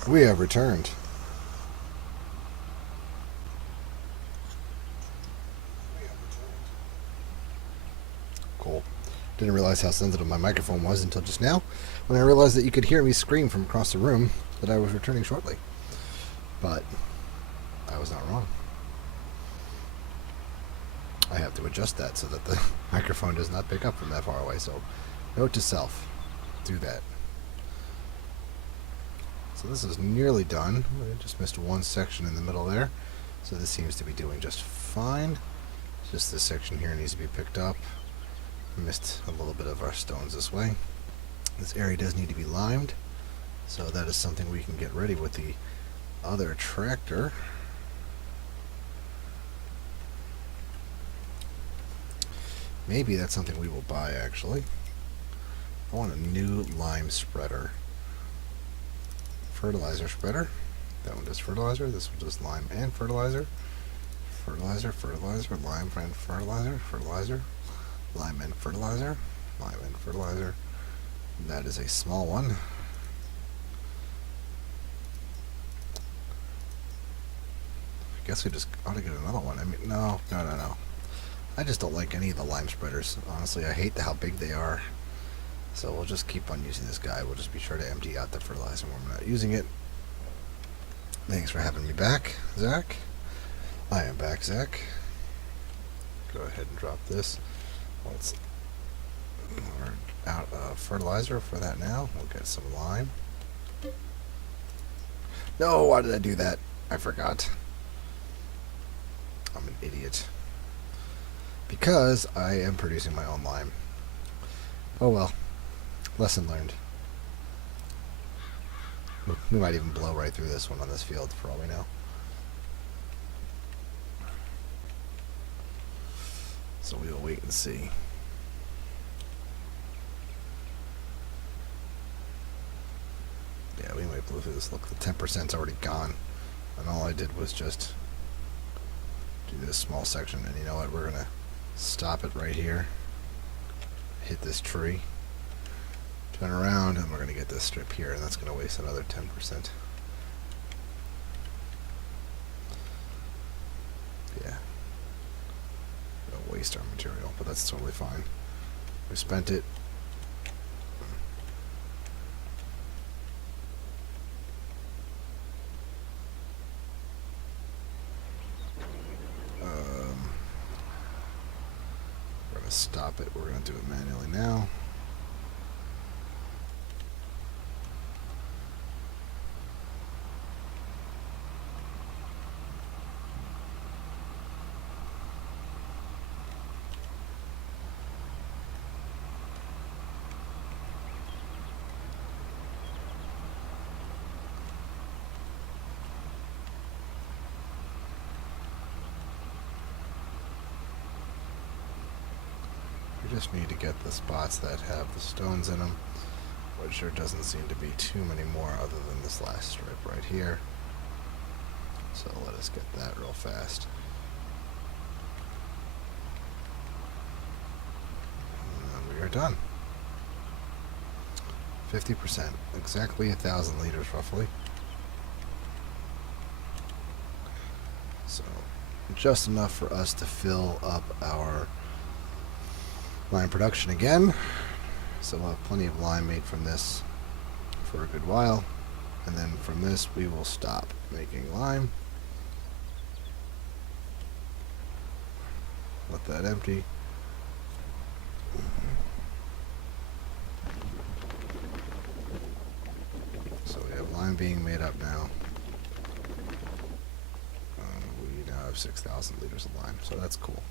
We have returned. Cool. Didn't realize how sensitive my microphone was until just now, when I realized that you could hear me scream from across the room that I was returning shortly. But I was not wrong. I have to adjust that so that the microphone does not pick up from that far away. So, note to self, do that. So this is nearly done. I just missed one section in the middle there. So this seems to be doing just fine. Just this section here needs to be picked up. Missed a little bit of our stones this way. This area does need to be limed. So that is something we can get ready with the other tractor. Maybe that's something we will buy, actually. I want a new lime spreader. Fertilizer spreader. That one does fertilizer. This one does lime and fertilizer. Fertilizer, fertilizer, lime and fertilizer, fertilizer, lime and fertilizer, lime and fertilizer. That is a small one. I guess we just ought to get another one. I mean, no. I just don't like any of the lime spreaders. Honestly, I hate how big they are. So we'll just keep on using this guy. We'll just be sure to empty out the fertilizer when we're not using it. Thanks for having me back, Zach. I am back, Zach. Go ahead and drop this. We're out of fertilizer for that now. We'll get some lime. No, why did I do that? I forgot. I'm an idiot. Because I am producing my own lime. Oh well. Lesson learned. We might even blow right through this one on this field for all we know. So we will wait and see. Yeah, we might blow through this. Look, the 10%'s already gone. And all I did was just do this small section. And you know what? We're going to stop it right here. Hit this tree. Turn around, and we're going to get this strip here, and that's going to waste another 10%. Yeah. We'll waste our material, but that's totally fine. We spent it. We're going to stop it. We're going to do it manually now. We just need to get the spots that have the stones in them, which there doesn't seem to be too many more other than this last strip right here. So let us get that real fast. And we are done. 50%, exactly 1,000 liters roughly. So just enough for us to fill up our lime production again. So we'll have plenty of lime made from this for a good while. And then from this we will stop making lime. Let that empty. So we have lime being made up now. We now have 6,000 liters of lime, so that's cool.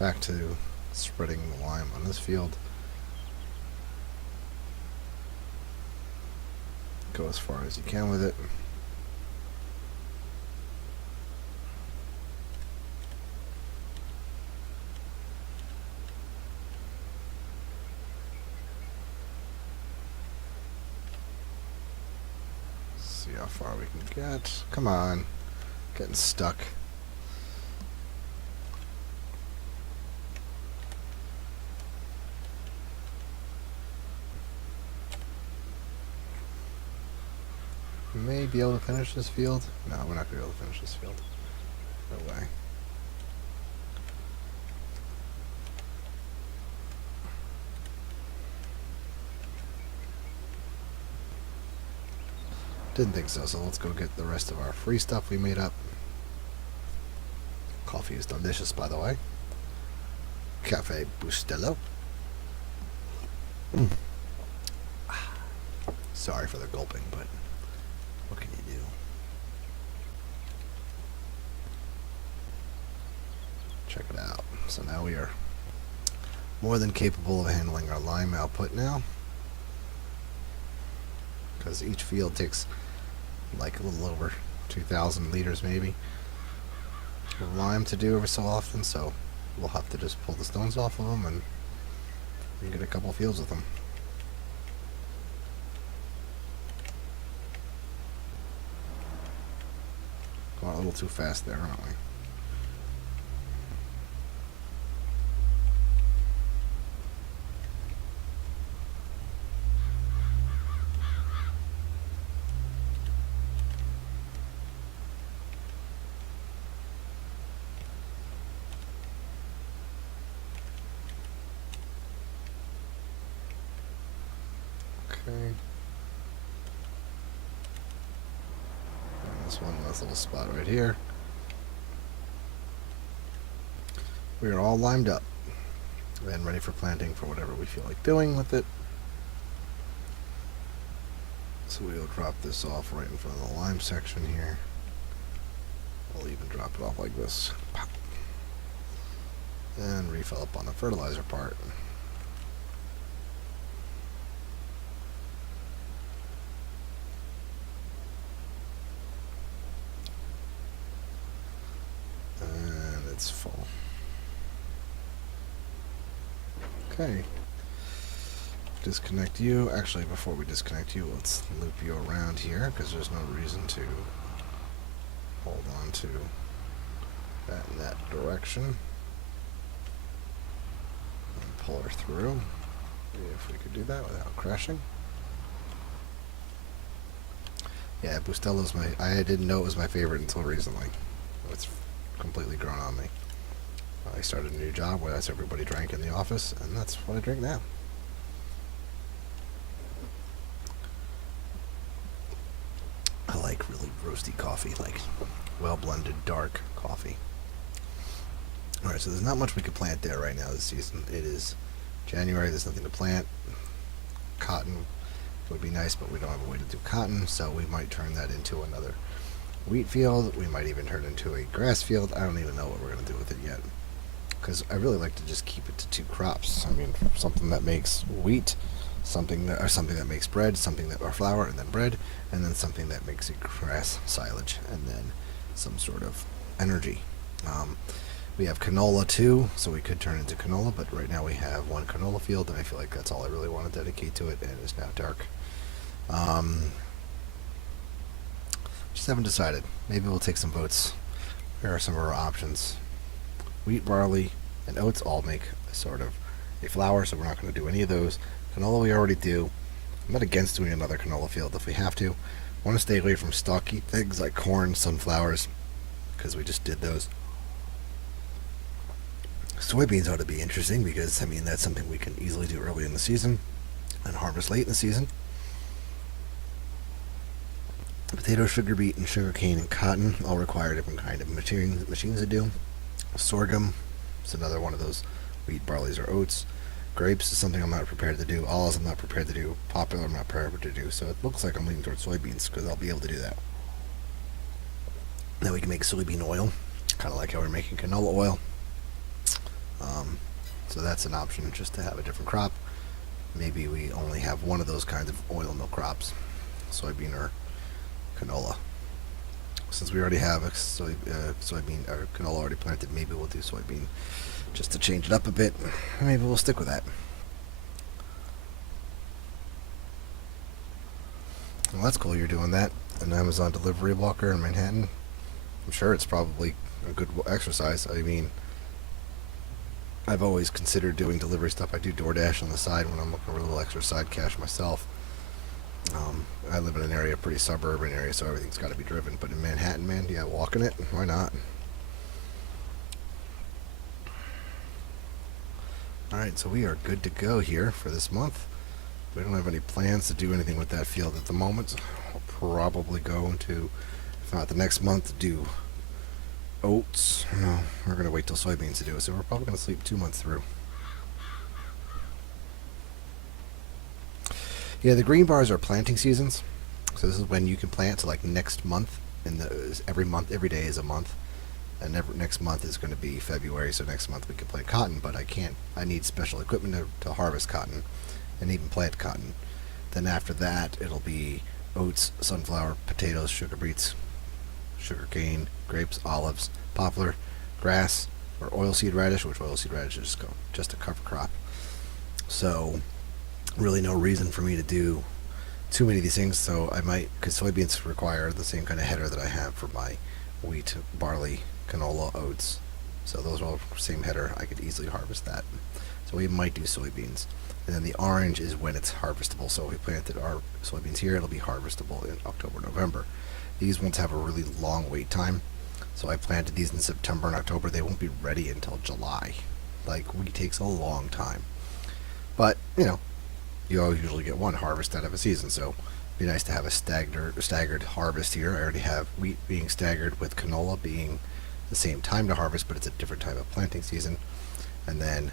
Back to spreading the lime on this field. Go as far as you can with it. See how far we can get. Come on. Getting stuck. may be able to finish this field. No, we're not going to be able to finish this field. No way. Didn't think so, so let's go get the rest of our free stuff we made up. Coffee is delicious, by the way. Cafe Bustelo. Sorry for the gulping, but what can you do? Check it out. So now we are more than capable of handling our lime output now. Because each field takes like a little over 2,000 liters maybe of lime to do every so often, so we'll have to just pull the stones off of them and get a couple fields with them. Going a little too fast there, aren't we? Okay. And this one nice little spot right here. We are all limed up and ready for planting for whatever we feel like doing with it. So we'll drop this off right in front of the lime section here. We'll even drop it off like this. Pop. And refill up on the fertilizer part. And it's full. Okay. Disconnect you. Actually, before we disconnect you, let's loop you around here because there's no reason to hold on to that in that direction. And pull her through. If we could do that without crashing. Yeah, Bustelo's I didn't know it was my favorite until recently. It's completely grown on me. I started a new job where that's everybody drank in the office, and that's what I drink now. I like really roasty coffee, like well-blended dark coffee. Alright, so there's not much we could plant there right now this season. It is January, there's nothing to plant. Cotton would be nice, but we don't have a way to do cotton, so we might turn that into another wheat field. We might even turn it into a grass field. I don't even know what we're going to do with it yet. Because I really like to just keep it to 2 crops. I mean, something that makes wheat, something that makes bread, or flour, and then bread, and then something that makes a grass silage, and then some sort of energy. We have canola too, so we could turn into canola, but right now we have 1 canola field, and I feel like that's all I really want to dedicate to it, and it is now dark. Just haven't decided. Maybe we'll take some votes. Here are some of our options. Wheat, barley, and oats all make sort of a flour, so we're not going to do any of those. Canola we already do. I'm not against doing another canola field if we have to. I want to stay away from stocky things like corn, sunflowers, because we just did those. Soybeans ought to be interesting because, I mean, that's something we can easily do early in the season and harvest late in the season. Potato, sugar beet, and sugar cane and cotton all require different kind of machines to do. Sorghum is another one of those wheat, barleys, or oats. Grapes is something I'm not prepared to do. Olives I'm not prepared to do. Popular I'm not prepared to do. So it looks like I'm leaning towards soybeans because I'll be able to do that. Then we can make soybean oil, kind of like how we're making canola oil. So that's an option, just to have a different crop. Maybe we only have one of those kinds of oil mill crops, soybean or canola. Since we already have a soybean or canola already planted, maybe we'll do soybean just to change it up a bit. Maybe we'll stick with that. Well, that's cool you're doing that. An Amazon delivery walker in Manhattan. I'm sure it's probably a good exercise. I mean, I've always considered doing delivery stuff. I do DoorDash on the side when I'm looking for a little extra side cash myself. I live in an area, pretty suburban area, so everything's got to be driven. But in Manhattan, man, yeah, walking it, why not? Alright, so we are good to go here for this month. We don't have any plans to do anything with that field at the moment. I'll probably go into, if not the next month, do oats. No, we're going to wait till soybeans to do it, so we're probably going to sleep 2 months through. Yeah, the green bars are planting seasons. So this is when you can plant. So like next month, every month, every day is a month. And next month is going to be February, so next month we can plant cotton, but I can't. I need special equipment to harvest cotton and even plant cotton. Then after that, it'll be oats, sunflower, potatoes, sugar beets, sugar cane, grapes, olives, poplar, grass, or oilseed radish, which oilseed radish is just a cover crop. So really no reason for me to do too many of these things, so I might, because soybeans require the same kind of header that I have for my wheat, barley, canola, oats. So those are all the same header. I could easily harvest that. So we might do soybeans. And then the orange is when it's harvestable. So if we planted our soybeans here, it'll be harvestable in October, November. These ones have a really long wait time. So I planted these in September and October. They won't be ready until July. Like, wheat takes a long time. But, you know, you always usually get one harvest out of a season, so it'd be nice to have a staggered harvest here. I already have wheat being staggered with canola being the same time to harvest, but it's a different time of planting season, and then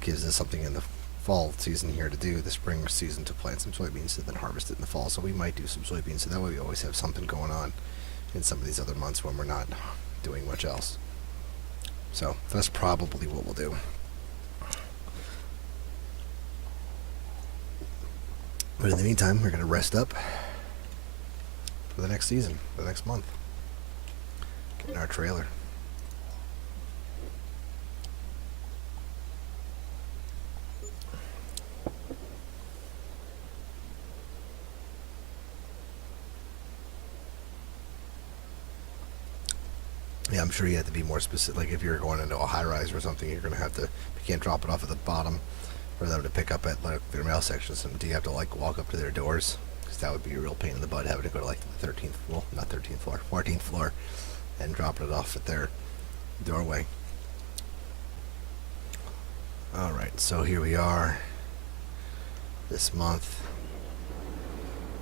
gives us something in the fall season here to do, the spring season to plant some soybeans and then harvest it in the fall. So we might do some soybeans, so that way we always have something going on in some of these other months when we're not doing much else. So that's probably what we'll do. But in the meantime, we're going to rest up for the next season, the next month. Get in our trailer. Yeah, I'm sure you have to be more specific. Like if you're going into a high-rise or something, you're going to have to, you can't drop it off at the bottom for them to pick up at like their mail sections. And do you have to like walk up to their doors? Because that would be a real pain in the butt, having to go to like the 13th floor, not 13th floor, 14th floor, and dropping it off at their doorway. Alright, so here we are this month.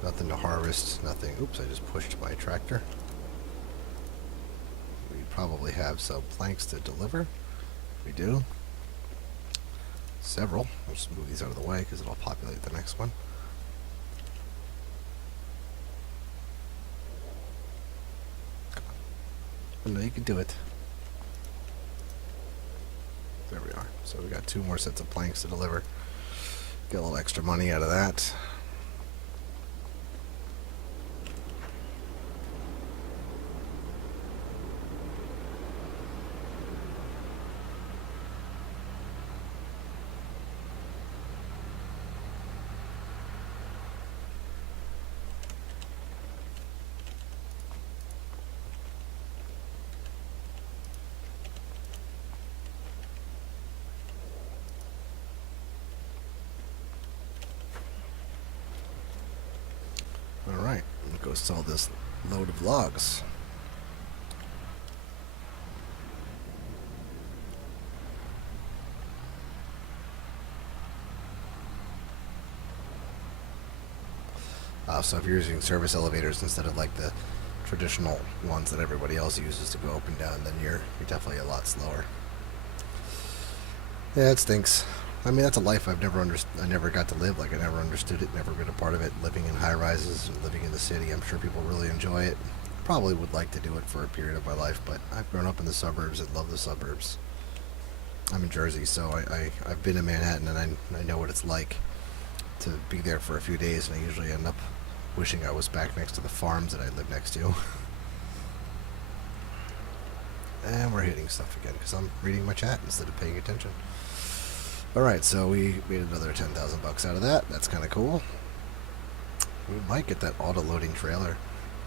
Nothing to harvest, nothing. Oops, I just pushed my tractor. We probably have some planks to deliver. We do. Several. I'll just move these out of the way because it'll populate the next one. I know you can do it. There we are. So we got 2 more sets of planks to deliver. Get a little extra money out of that. Alright, let's go sell this load of logs. So if you're using service elevators instead of like the traditional ones that everybody else uses to go up and down, then you're definitely a lot slower. Yeah, it stinks. I mean, that's a life I've never I never got to live. Like, I never understood it, never been a part of it. Living in high rises and living in the city, I'm sure people really enjoy it. Probably would like to do it for a period of my life, but I've grown up in the suburbs and love the suburbs. I'm in Jersey, so I've been in Manhattan, and I know what it's like to be there for a few days, and I usually end up wishing I was back next to the farms that I live next to. And we're hitting stuff again because I'm reading my chat instead of paying attention. Alright, so we made another 10,000 bucks out of that. That's kind of cool. We might get that auto-loading trailer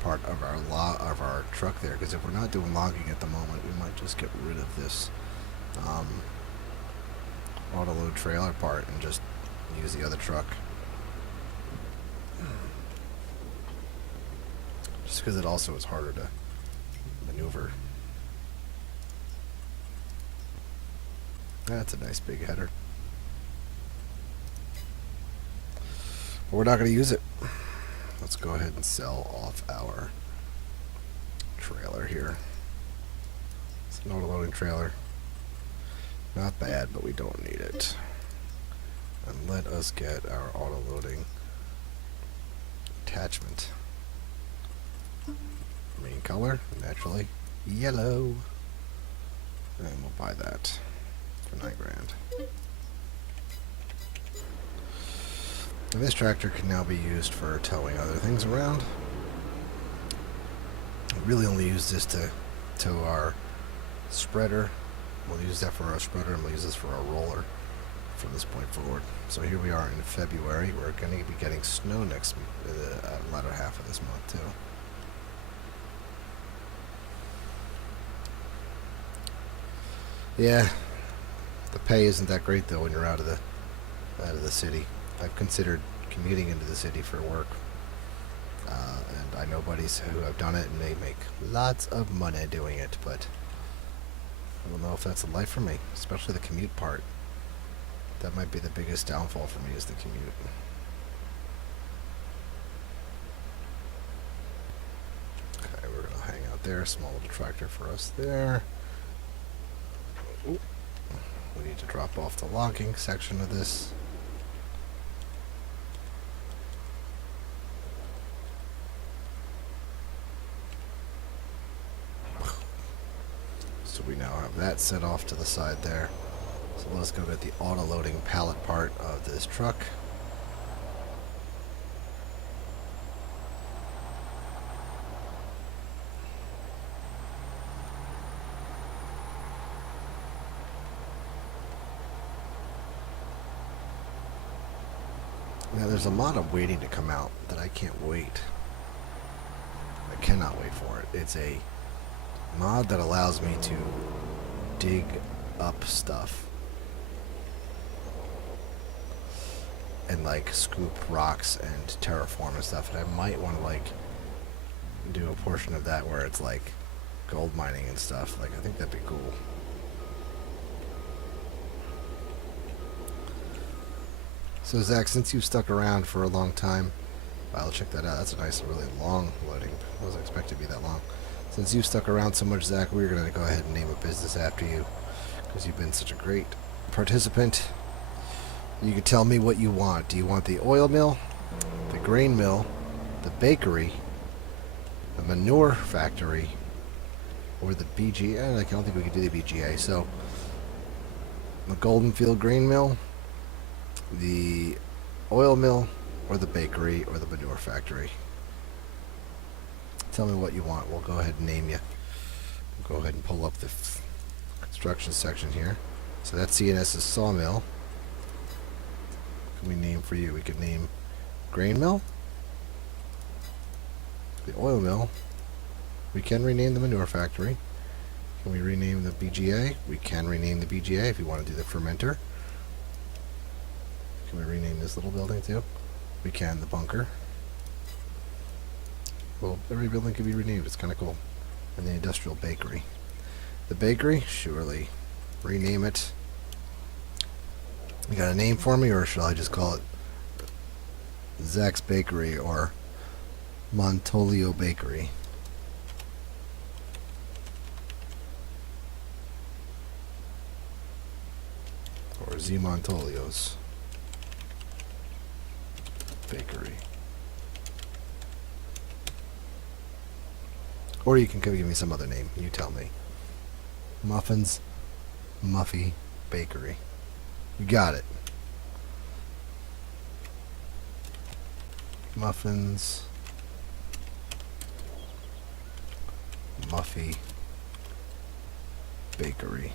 part of our truck there, because if we're not doing logging at the moment, we might just get rid of this auto-load trailer part and just use the other truck. just because it also is harder to maneuver. That's a nice big header. But we're not going to use it. Let's go ahead and sell off our trailer here. It's an auto-loading trailer. Not bad, but we don't need it. And let us get our auto-loading attachment. Main color, naturally, yellow. And we'll buy that for $9 grand. And this tractor can now be used for towing other things around. We really only use this to tow our spreader. We'll use that for our spreader, and we'll use this for our roller from this point forward. So here we are in February. We're going to be getting snow next latter half of this month too. Yeah, the pay isn't that great though when you're out of the city. I've considered commuting into the city for work, and I know buddies who have done it, and they make lots of money doing it. But I don't know if that's a life for me, especially the commute part. That might be the biggest downfall for me, is the commute. Okay, we're gonna hang out there. Small little tractor for us there. Ooh. We need to drop off the logging section of this. So we now have that set off to the side there. So let's go get the auto-loading pallet part of this truck. Now there's a mod I'm waiting to come out that I can't wait. I cannot wait for it. It's a mod that allows me to dig up stuff and like scoop rocks and terraform and stuff, and I might want to like do a portion of that where it's like gold mining and stuff. Like, I think that'd be cool. So Zach, since you've stuck around for a long time, wow, check that out. That's a nice, really long loading. I wasn't expecting to be that long. Since you've stuck around so much, Zach, we're going to go ahead and name a business after you, because you've been such a great participant. You can tell me what you want. Do you want the oil mill, the grain mill, the bakery, the manure factory, or the BGA? I don't think we can do the BGA. So, the Golden Field grain mill, the oil mill, or the bakery, or the manure factory. Tell me what you want. We'll go ahead and name you. We'll go ahead and pull up the construction section here. So that's CNS's sawmill. What can we name for you? We could name grain mill, the oil mill. We can rename the manure factory. Can we rename the BGA? We can rename the BGA if you want to do the fermenter. Can we rename this little building too? We can, the bunker. Well, every building can be renamed. It's kind of cool. And the industrial bakery. The bakery, surely. Rename it. You got a name for me, or shall I just call it Zach's Bakery or Montolio Bakery? Or Z Montolio's Bakery. Or you can give me some other name. You tell me. Muffins, Muffy, Bakery. You got it. Muffins, Muffy, Bakery.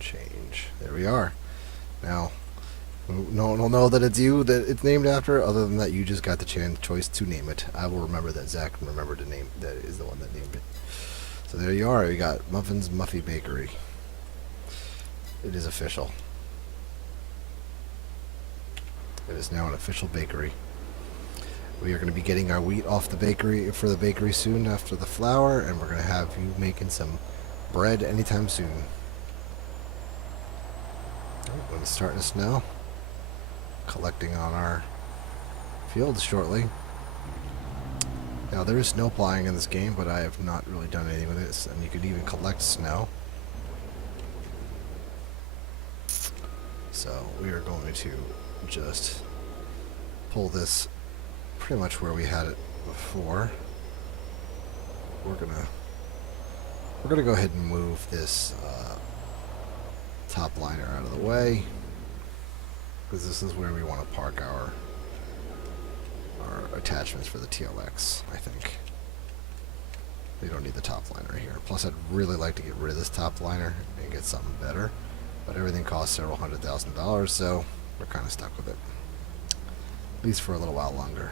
Change. There we are. Now, no one will know that it's you that it's named after, other than that you just got the choice to name it. I will remember that Zach remembered to name that is the one that named it. So there you are. We got Muffins Muffy Bakery. It is official. It is now an official bakery. We are going to be getting our wheat off the bakery for the bakery soon after the flour, and we're going to have you making some bread anytime soon. When it's starting to snow, collecting on our fields shortly. Now there is snow plowing in this game, but I have not really done anything with this, and you could even collect snow. So we are going to just pull this pretty much where we had it before. We're gonna go ahead and move this top liner out of the way, because this is where we want to park our attachments for the TLX. I think we don't need the top liner here. Plus, I'd really like to get rid of this top liner and get something better, but everything costs several $100,000, so we're kind of stuck with it, at least for a little while longer.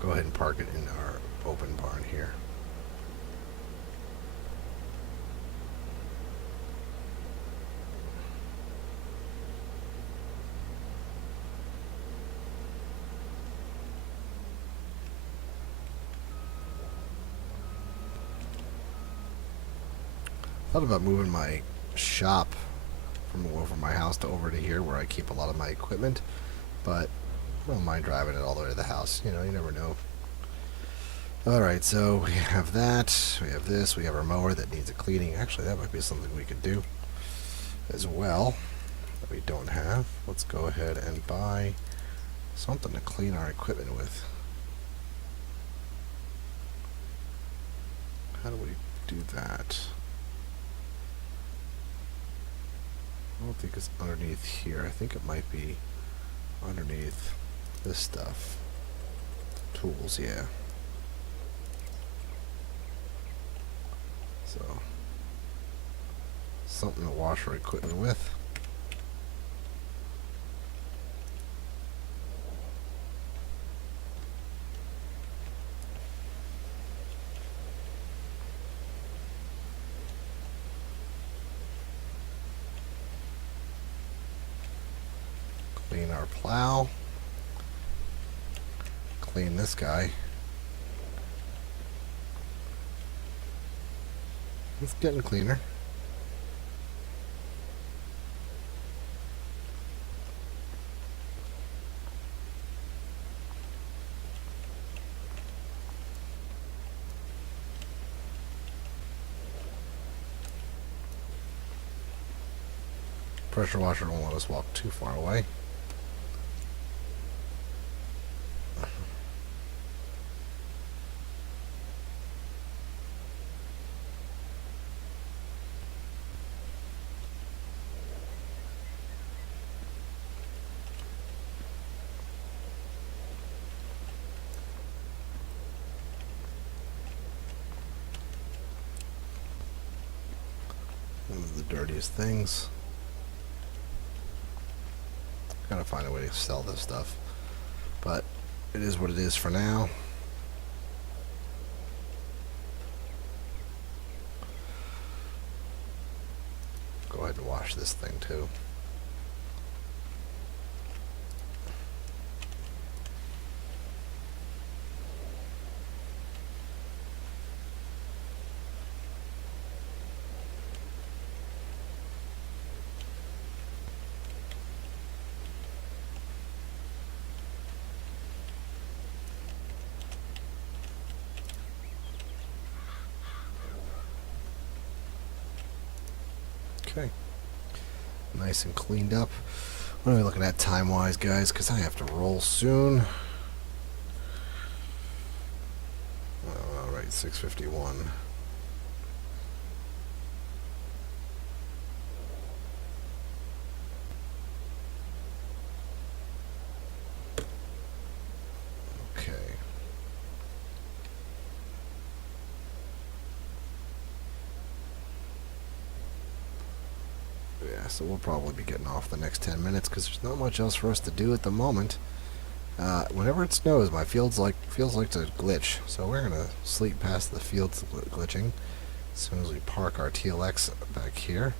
Go ahead and park it in our open barn here. Thought about moving my shop from over my house to over to here where I keep a lot of my equipment, but I don't mind driving it all the way to the house. You know, you never know. Alright, so we have that, we have this, we have our mower that needs a cleaning. Actually, that might be something we could do as well that we don't have. Let's go ahead and buy something to clean our equipment with. How do we do that? I don't think it's underneath here. I think it might be underneath this stuff. Tools, yeah. So, something to wash our equipment with. Clean our plow. Clean this guy. It's getting cleaner. Pressure washer won't let us walk too far away. One of the dirtiest things. Gotta find a way to sell this stuff, but it is what it is for now. Go ahead and wash this thing too. Okay, nice and cleaned up. What are we looking at time-wise, guys? Because I have to roll soon. All right, 6:51. Okay. Yeah, so we'll probably be getting off the next 10 minutes because there's not much else for us to do at the moment. Whenever it snows, my feels like to glitch, so we're gonna sleep past the fields glitching as soon as we park our TLX back here.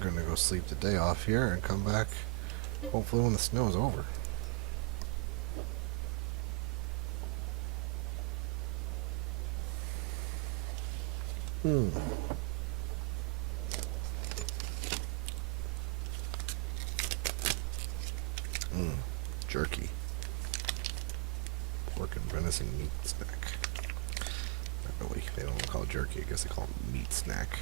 gonna go sleep the day off here and come back hopefully when the snow is over. Jerky. Pork and venison meat snack. Not really. They don't call it jerky. I guess they call it meat snack.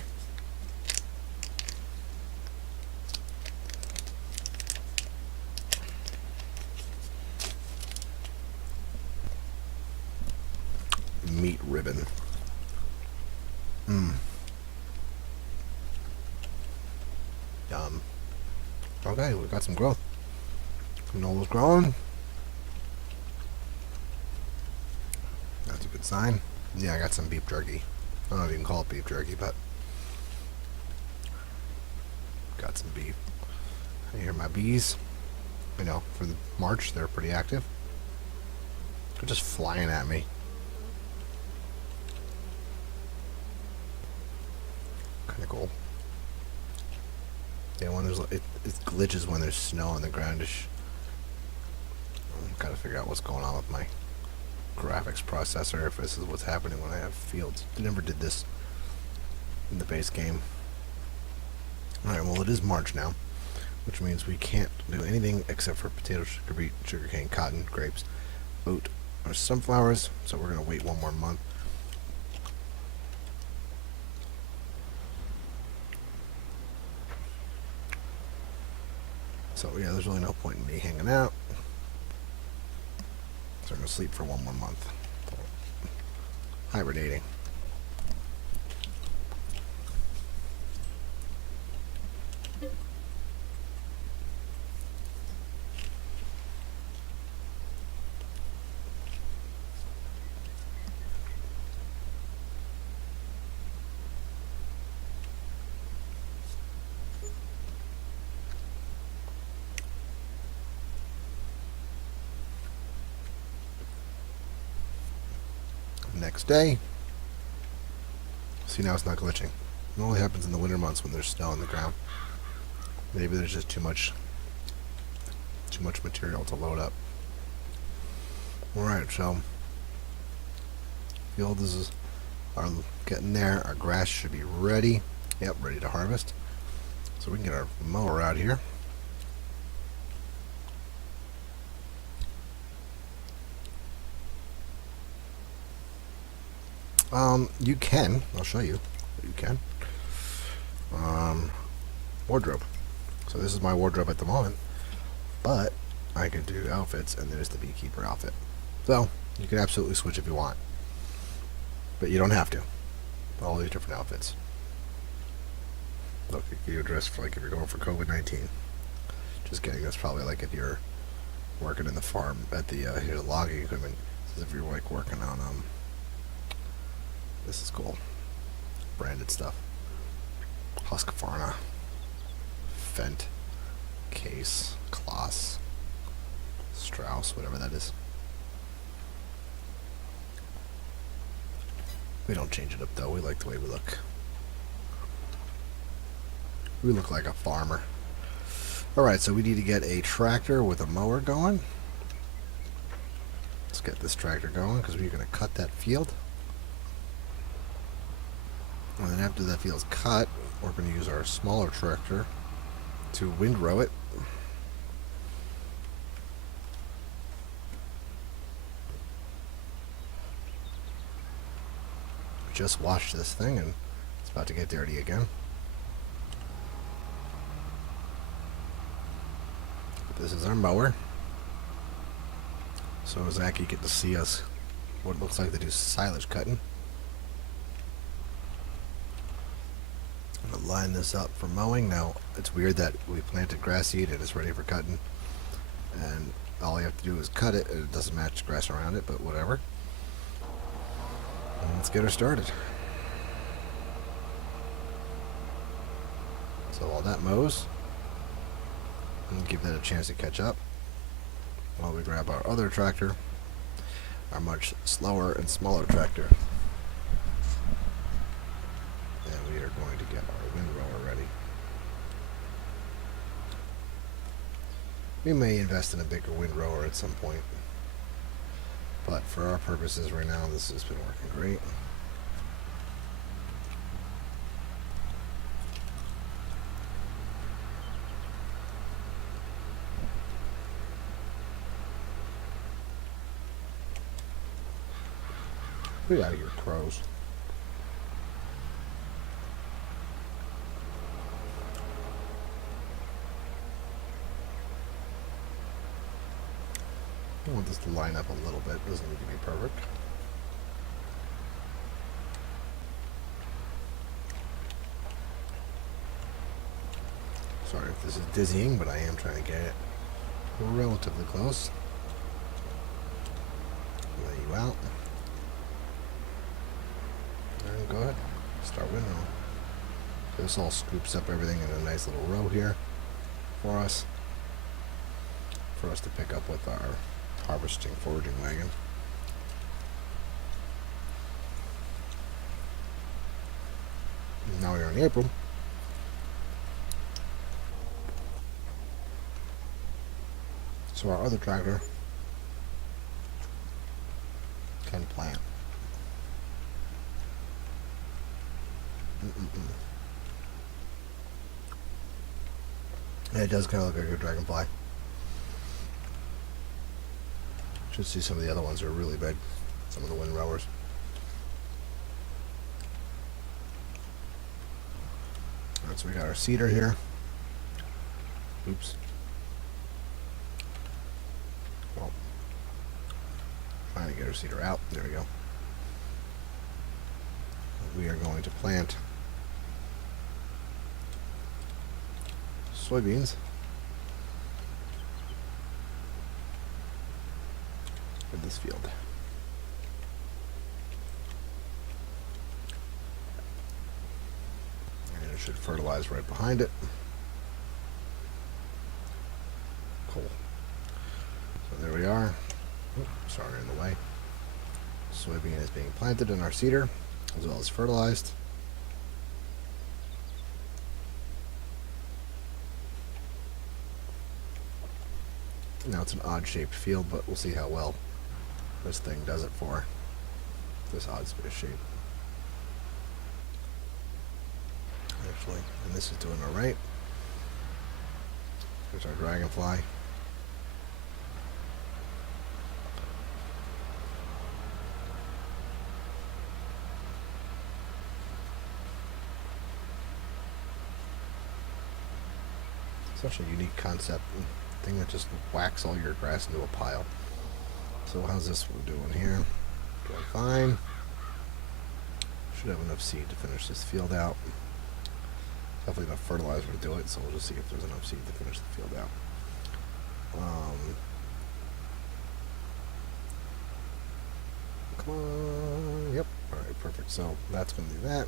Meat ribbon. Yum. Okay, we got some growth. Canola's growing. That's a good sign. Yeah, I got some beef jerky. I don't know if you can call it beef jerky, but got some beef. I hear my bees. You know, for the March, they're pretty active. They're just flying at me. Kind of cool. Yeah, when there's it glitches when there's snow on the ground. Gotta figure out what's going on with my graphics processor, if this is what's happening when I have fields. I never did this in the base game. Alright, well it is March now, which means we can't do anything except for potato, sugar beet, sugarcane, cotton, grapes, oat, or sunflowers, so we're gonna wait one more month. So yeah, there's really no point in me hanging out. So I'm going to sleep for one more month. Hibernating. Next day. See, now it's not glitching. It only happens in the winter months when there's snow on the ground. Maybe there's just too much material to load up. Alright, so fields are getting there. Our grass should be ready. Yep, ready to harvest. So we can get our mower out here. You can. I'll show you. You can. Wardrobe. So this is my wardrobe at the moment. But I can do outfits, and there's the beekeeper outfit. So you can absolutely switch if you want. But you don't have to. All these different outfits. Look, you dress for like if you're going for COVID-19. Just kidding. That's probably like if you're working in the farm at the logging equipment. This is if you're like working on this is cool. Branded stuff. Husqvarna. Fendt. Case. Kloss. Strauss. Whatever that is. We don't change it up though. We like the way we look. We look like a farmer. Alright, so we need to get a tractor with a mower going. Let's get this tractor going because we're going to cut that field. And then after that field's cut, we're going to use our smaller tractor to windrow it. We just washed this thing and it's about to get dirty again. This is our mower. So Zach, you get to see us what it looks like to do silage cutting. I'm going to line this up for mowing. Now, it's weird that we planted grass seed and it's ready for cutting. And all you have to do is cut it, and it doesn't match the grass around it, but whatever. And let's get her started. So while that mows, and give that a chance to catch up, while we grab our other tractor, our much slower and smaller tractor. And we are going to get our windrower ready. We may invest in a bigger windrower at some point. But for our purposes right now, this has been working great. Get out of here, crows. I want this to line up a little bit. It doesn't need to be perfect. Sorry if this is dizzying, but I am trying to get it relatively close. Lay you out. And go ahead. Start windrowing. This all scoops up everything in a nice little row here for us. For us to pick up with our harvesting foraging wagon. Now we're in April. So our other tractor can plant. Yeah, it does kind of look like a dragonfly. Should see some of the other ones are really big. Some of the windrowers. Alright, so we got our cedar here. Oops. Well, trying to get our cedar out. There we go. We are going to plant soybeans in this field. And it should fertilize right behind it. Cool. So there we are. Oops, sorry, in the way. Soybean is being planted in our cedar, as well as fertilized. Now it's an odd-shaped field, but we'll see how well this thing does it for this odd space shape. Actually, and this is doing all right. There's our dragonfly. Such a unique concept. Thing that just whacks all your grass into a pile. So how's this one doing here? Doing fine. Should have enough seed to finish this field out. Definitely enough fertilizer to do it, so we'll just see if there's enough seed to finish the field out. Come on. Yep. Alright, perfect. So that's going to do that.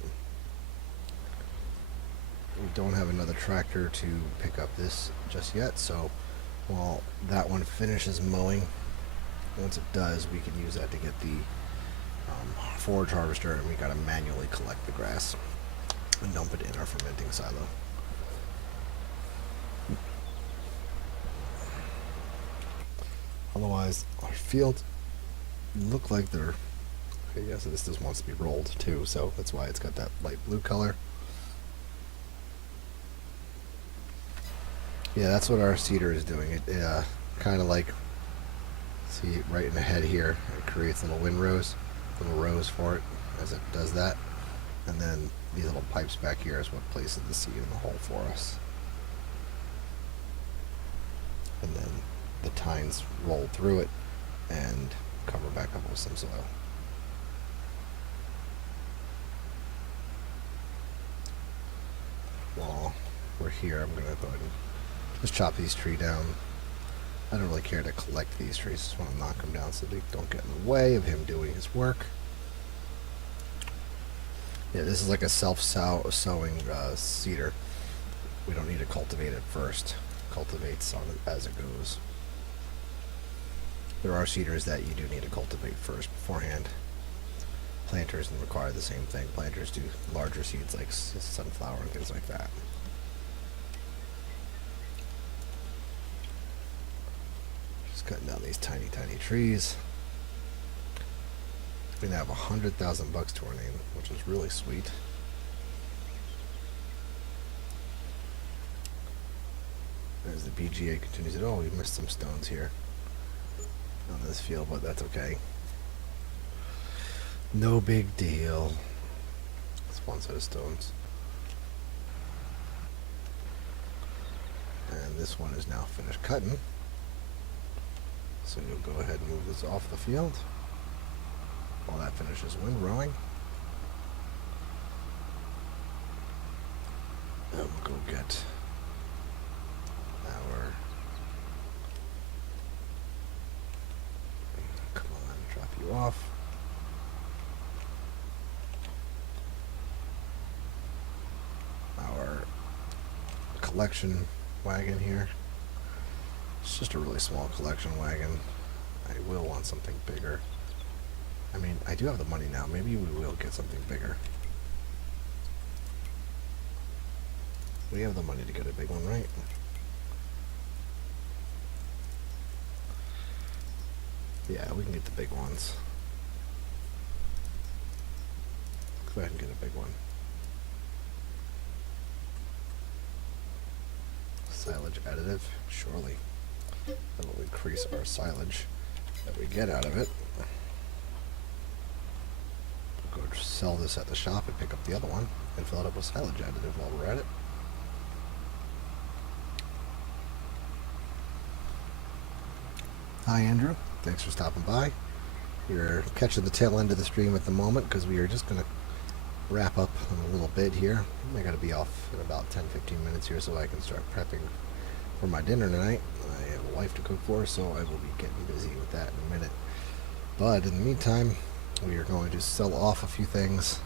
We don't have another tractor to pick up this just yet, so while that one finishes mowing, once it does, we can use that to get the forage harvester, and we got to manually collect the grass and dump it in our fermenting silo. Otherwise, our fields look like they're okay. Yeah, so this just wants to be rolled too, so that's why it's got that light blue color. Yeah, that's what our cedar is doing. It kind of like, see right in the head here, it creates little windrows, little rows for it as it does that. And then these little pipes back here is what places the seed in the hole for us. And then the tines roll through it and cover back up with some soil. While we're here, I'm going to go ahead and just chop these trees down. I don't really care to collect these trees. Just want to knock them down so they don't get in the way of him doing his work. Yeah, this is like a self-sowing cedar. We don't need to cultivate it first. Cultivates on it as it goes. There are cedars that you do need to cultivate first beforehand. Planters require the same thing. Planters do larger seeds like sunflower and things like that. Just cutting down these tiny, tiny trees. We're gonna have $100,000 to our name, which is really sweet. As the BGA continues it, oh, we missed some stones here on this field, but that's okay. No big deal. That's one set of stones. And this one is now finished cutting. So you'll go ahead and move this off the field while that finishes windrowing. And we'll go get our... Come on, drop you off. Our collection wagon here. It's just a really small collection wagon. I will want something bigger. I mean, I do have the money now. Maybe we will get something bigger. We have the money to get a big one, right? Yeah, we can get the big ones. Go ahead and get a big one. Silage additive, surely. That will increase our silage that we get out of it. We'll go sell this at the shop and pick up the other one and fill it up with silage additive while we're at it. Hi Andrew, thanks for stopping by. You're catching the tail end of the stream at the moment because we are just going to wrap up in a little bit here. I got to be off in about 10-15 minutes here so I can start prepping for my dinner tonight. I have a wife to cook for, so I will be getting busy with that in a minute. But in the meantime, we are going to sell off a few things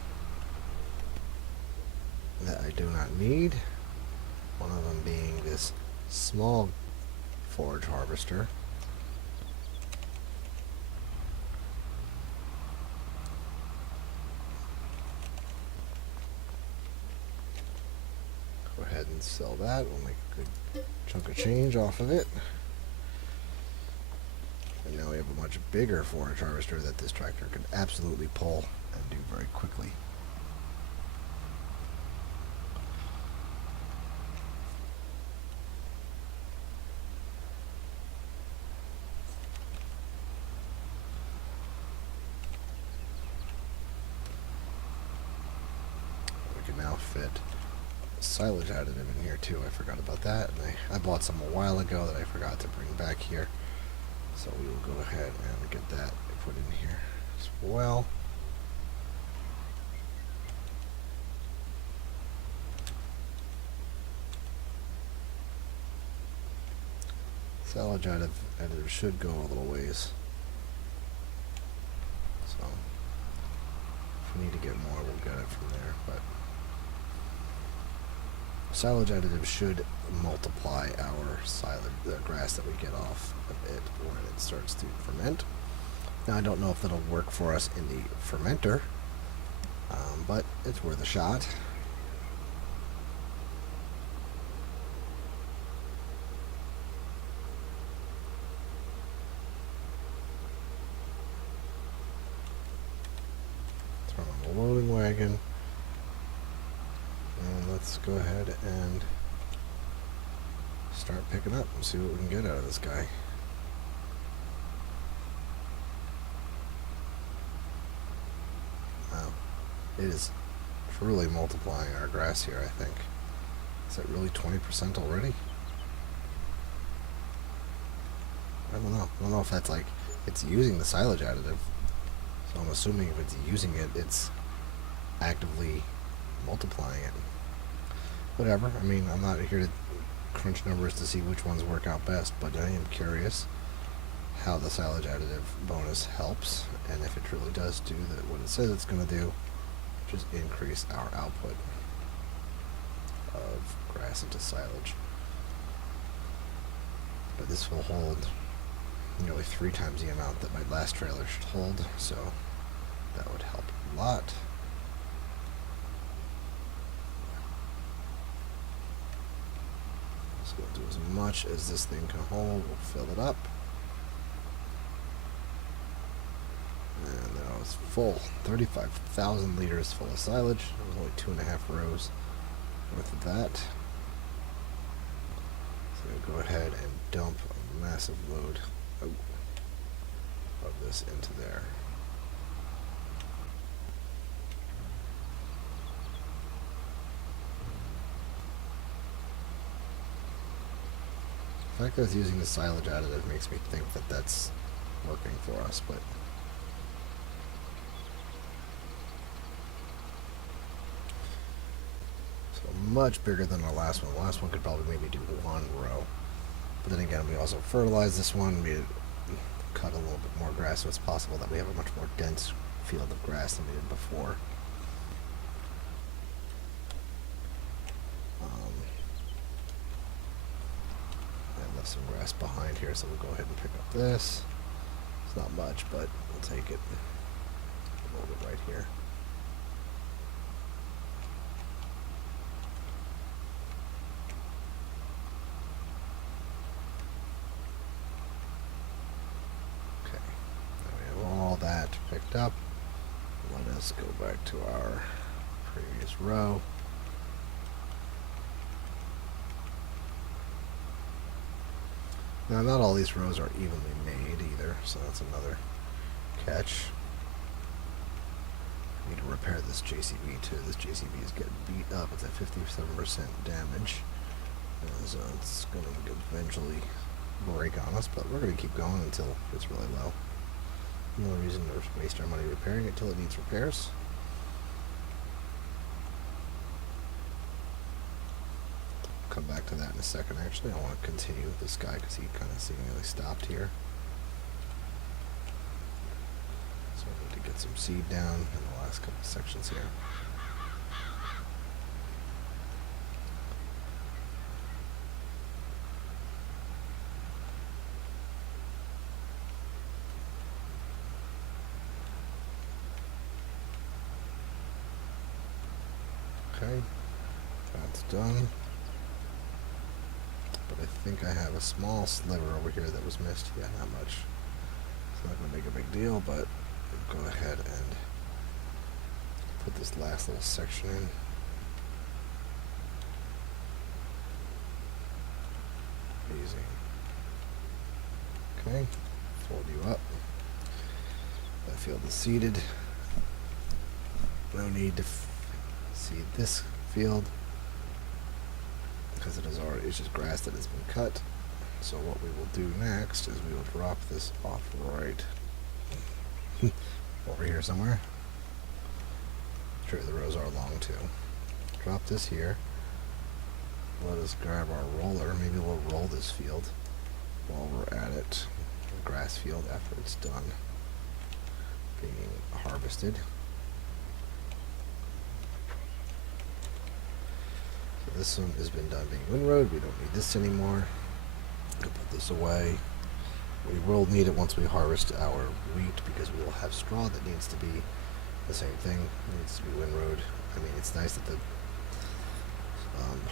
that I do not need. One of them being this small forage harvester. Go ahead and sell that. We'll make a good chunk of change off of it. And now we have a much bigger forage harvester that this tractor could absolutely pull and do very quickly. We can now fit silage additive in here too. I forgot about that, and I bought some a while ago that I forgot to bring back here, so we will go ahead and get that put in here as well. Silage additive should go a little ways, so if we need to get more, we'll get it from there, but silage additive should multiply our silage, the grass that we get off of it when it starts to ferment. Now I don't know if that'll work for us in the fermenter, but it's worth a shot. Turn on the loading wagon. And let's go ahead and start picking up and see what we can get out of this guy. Wow. It is truly multiplying our grass here, I think. Is that really 20% already? I don't know. I don't know if that's like, it's using the silage additive. So I'm assuming if it's using it, it's actively multiplying it. Whatever. I mean, I'm not here to crunch numbers to see which ones work out best, but I am curious how the silage additive bonus helps, and if it truly does do what it says it's going to do, which is increase our output of grass into silage. But this will hold nearly 3 times the amount that my last trailer should hold, so that would help a lot. So we'll do as much as this thing can hold. We'll fill it up. full. 35,000 liters full of silage. There's only 2.5 rows worth of that. So we'll go ahead and dump a massive load of this into there. The fact that it's using the silage additive makes me think that that's working for us, but so much bigger than our last one. The last one could probably maybe do one row. But then again, we also fertilized this one. We cut a little bit more grass, so it's possible that we have a much more dense field of grass than we did before. And left some grass behind here, so we'll go ahead and pick up this. It's not much, but we'll take it. Load it right here. Picked up. Let us go back to our previous row. Now, not all these rows are evenly made either, so that's another catch. Need to repair this JCB too. This JCB is getting beat up. It's at 57% damage. So it's going to eventually break on us, but we're going to keep going until it's really low. No reason to waste our money repairing it until it needs repairs. Come back to that in a second. Actually, I want to continue with this guy because he kind of seemingly stopped here. So I need to get some seed down in the last couple sections here. Okay, that's done. But I think I have a small sliver over here that was missed. Yeah, not much. It's not going to make a big deal, but we'll go ahead and put this last little section in. Easy. Okay, fold you up. That field is seeded. No need to seed this field because it's just grass that has been cut. So what we will do next is we will drop this off right over here somewhere. Sure, the rows are long too. Drop this here. Let us grab our roller. Maybe we'll roll this field while we're at it. The grass field after it's done being harvested. This one has been done being windrowed. We don't need this anymore. I'll put this away. We will need it once we harvest our wheat because we will have straw that needs to be the same thing. It needs to be windrowed. I mean, it's nice that the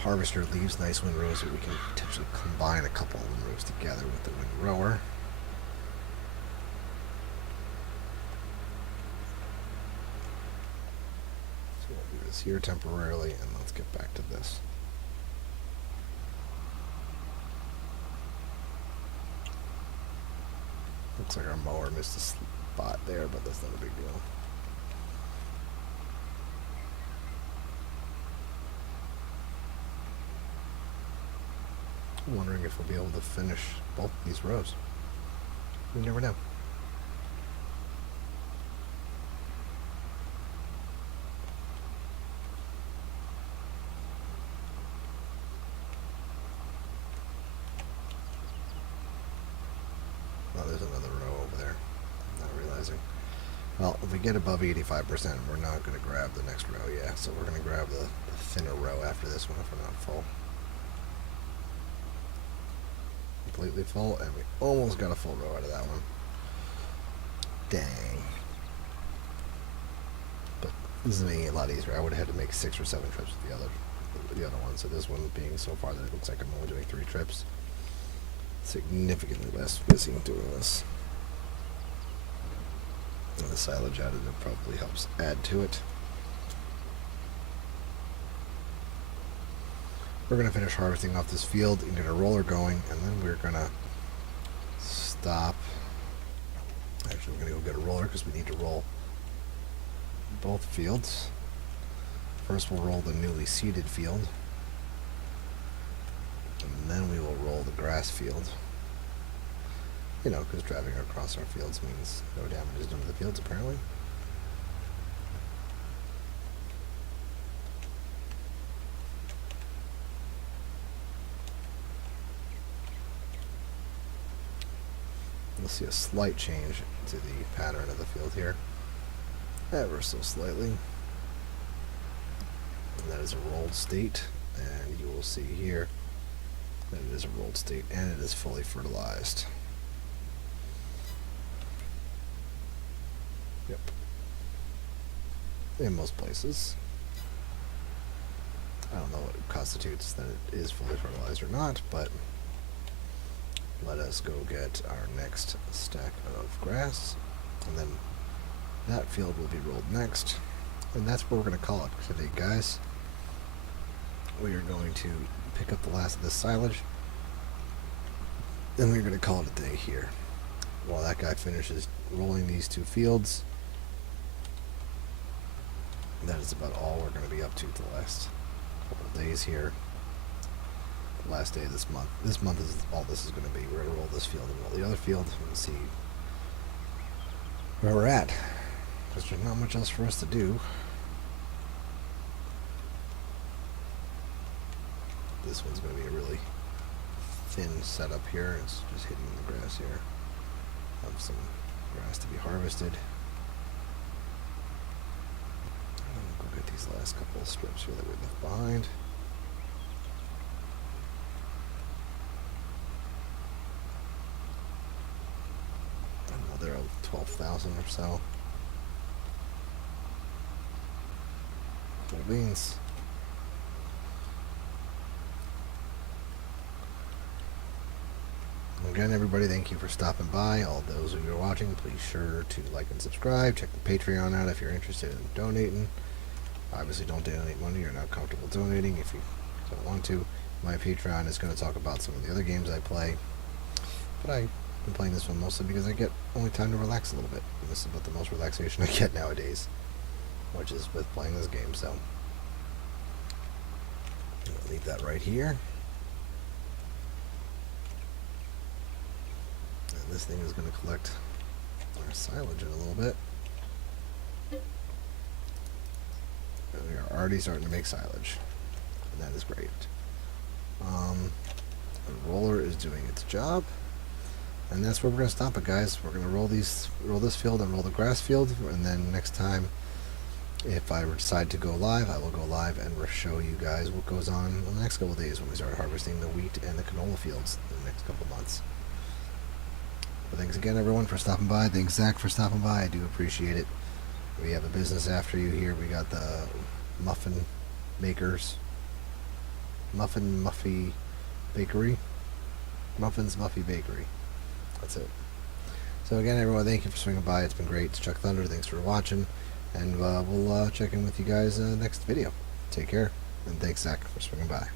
harvester leaves nice windrows so we can potentially combine a couple of windrows together with the windrower. So we'll do this here temporarily, and let's get back to this. Looks like our mower missed a spot there, but that's not a big deal. I'm wondering if we'll be able to finish both these rows. We never know. There's another row over there. I'm not realizing. Well, if we get above 85%, we're not going to grab the next row, yeah. So we're going to grab the thinner row after this one if we're not full. Completely full, and we almost got a full row out of that one. Dang. But this is making it a lot easier. I would have had to make 6 or 7 trips with the other one. So this one being so far that it looks like I'm only doing 3 trips. Significantly less busy doing this. And the silage additive probably helps add to it. We're going to finish harvesting off this field and get a roller going, and then we're going to stop. Actually, we're going to go get a roller because we need to roll both fields. First we'll roll the newly seeded field, and then we will roll the grass field. You know, because driving across our fields means no damage is done to the fields, apparently. You'll see a slight change to the pattern of the field here, ever so slightly. And that is a rolled state, and you will see here that it is a rolled state and it is fully fertilized. Yep. In most places. I don't know what constitutes that it is fully fertilized or not, but let us go get our next stack of grass, and then that field will be rolled next, and that's what we're going to call it today, guys. We are going to pick up the last of this silage, and we're going to call it a day here. While that guy finishes rolling these two fields, that is about all we're going to be up to the last couple of days here. Last day of this month. This month is all this is going to be. We're going to roll this field and roll the other field and see where we're at. Because there's not much else for us to do. This one's going to be a really thin setup here. It's just hitting the grass here. Have some grass to be harvested. Go get these last couple of strips here that we left behind. Another 12,000 or so. Full beans. Again, everybody, thank you for stopping by. All those of you who are watching, please sure to like and subscribe. Check the Patreon out if you're interested in donating. Obviously, don't donate money you're not comfortable donating if you don't want to. My Patreon is going to talk about some of the other games I play, but I've been playing this one mostly because I get only time to relax a little bit. And this is about the most relaxation I get nowadays, which is with playing this game. So I'll leave that right here. And this thing is going to collect our silage in a little bit. And we are already starting to make silage, and that is great. The roller is doing its job, and that's where we're going to stop it, guys. We're going to roll this field and roll the grass field, and then next time, if I decide to go live, I will go live and show you guys what goes on in the next couple of days when we start harvesting the wheat and the canola fields in the next couple of months. But thanks again, everyone, for stopping by. Thanks, Zach, for stopping by. I do appreciate it. We have a business after you here. We got the muffin makers. Muffy Bakery. Muffins Muffy Bakery. That's it. So again, everyone, thank you for swinging by. It's been great. It's Chuck Thunder. Thanks for watching. And we'll check in with you guys next video. Take care. And thanks, Zach, for swinging by.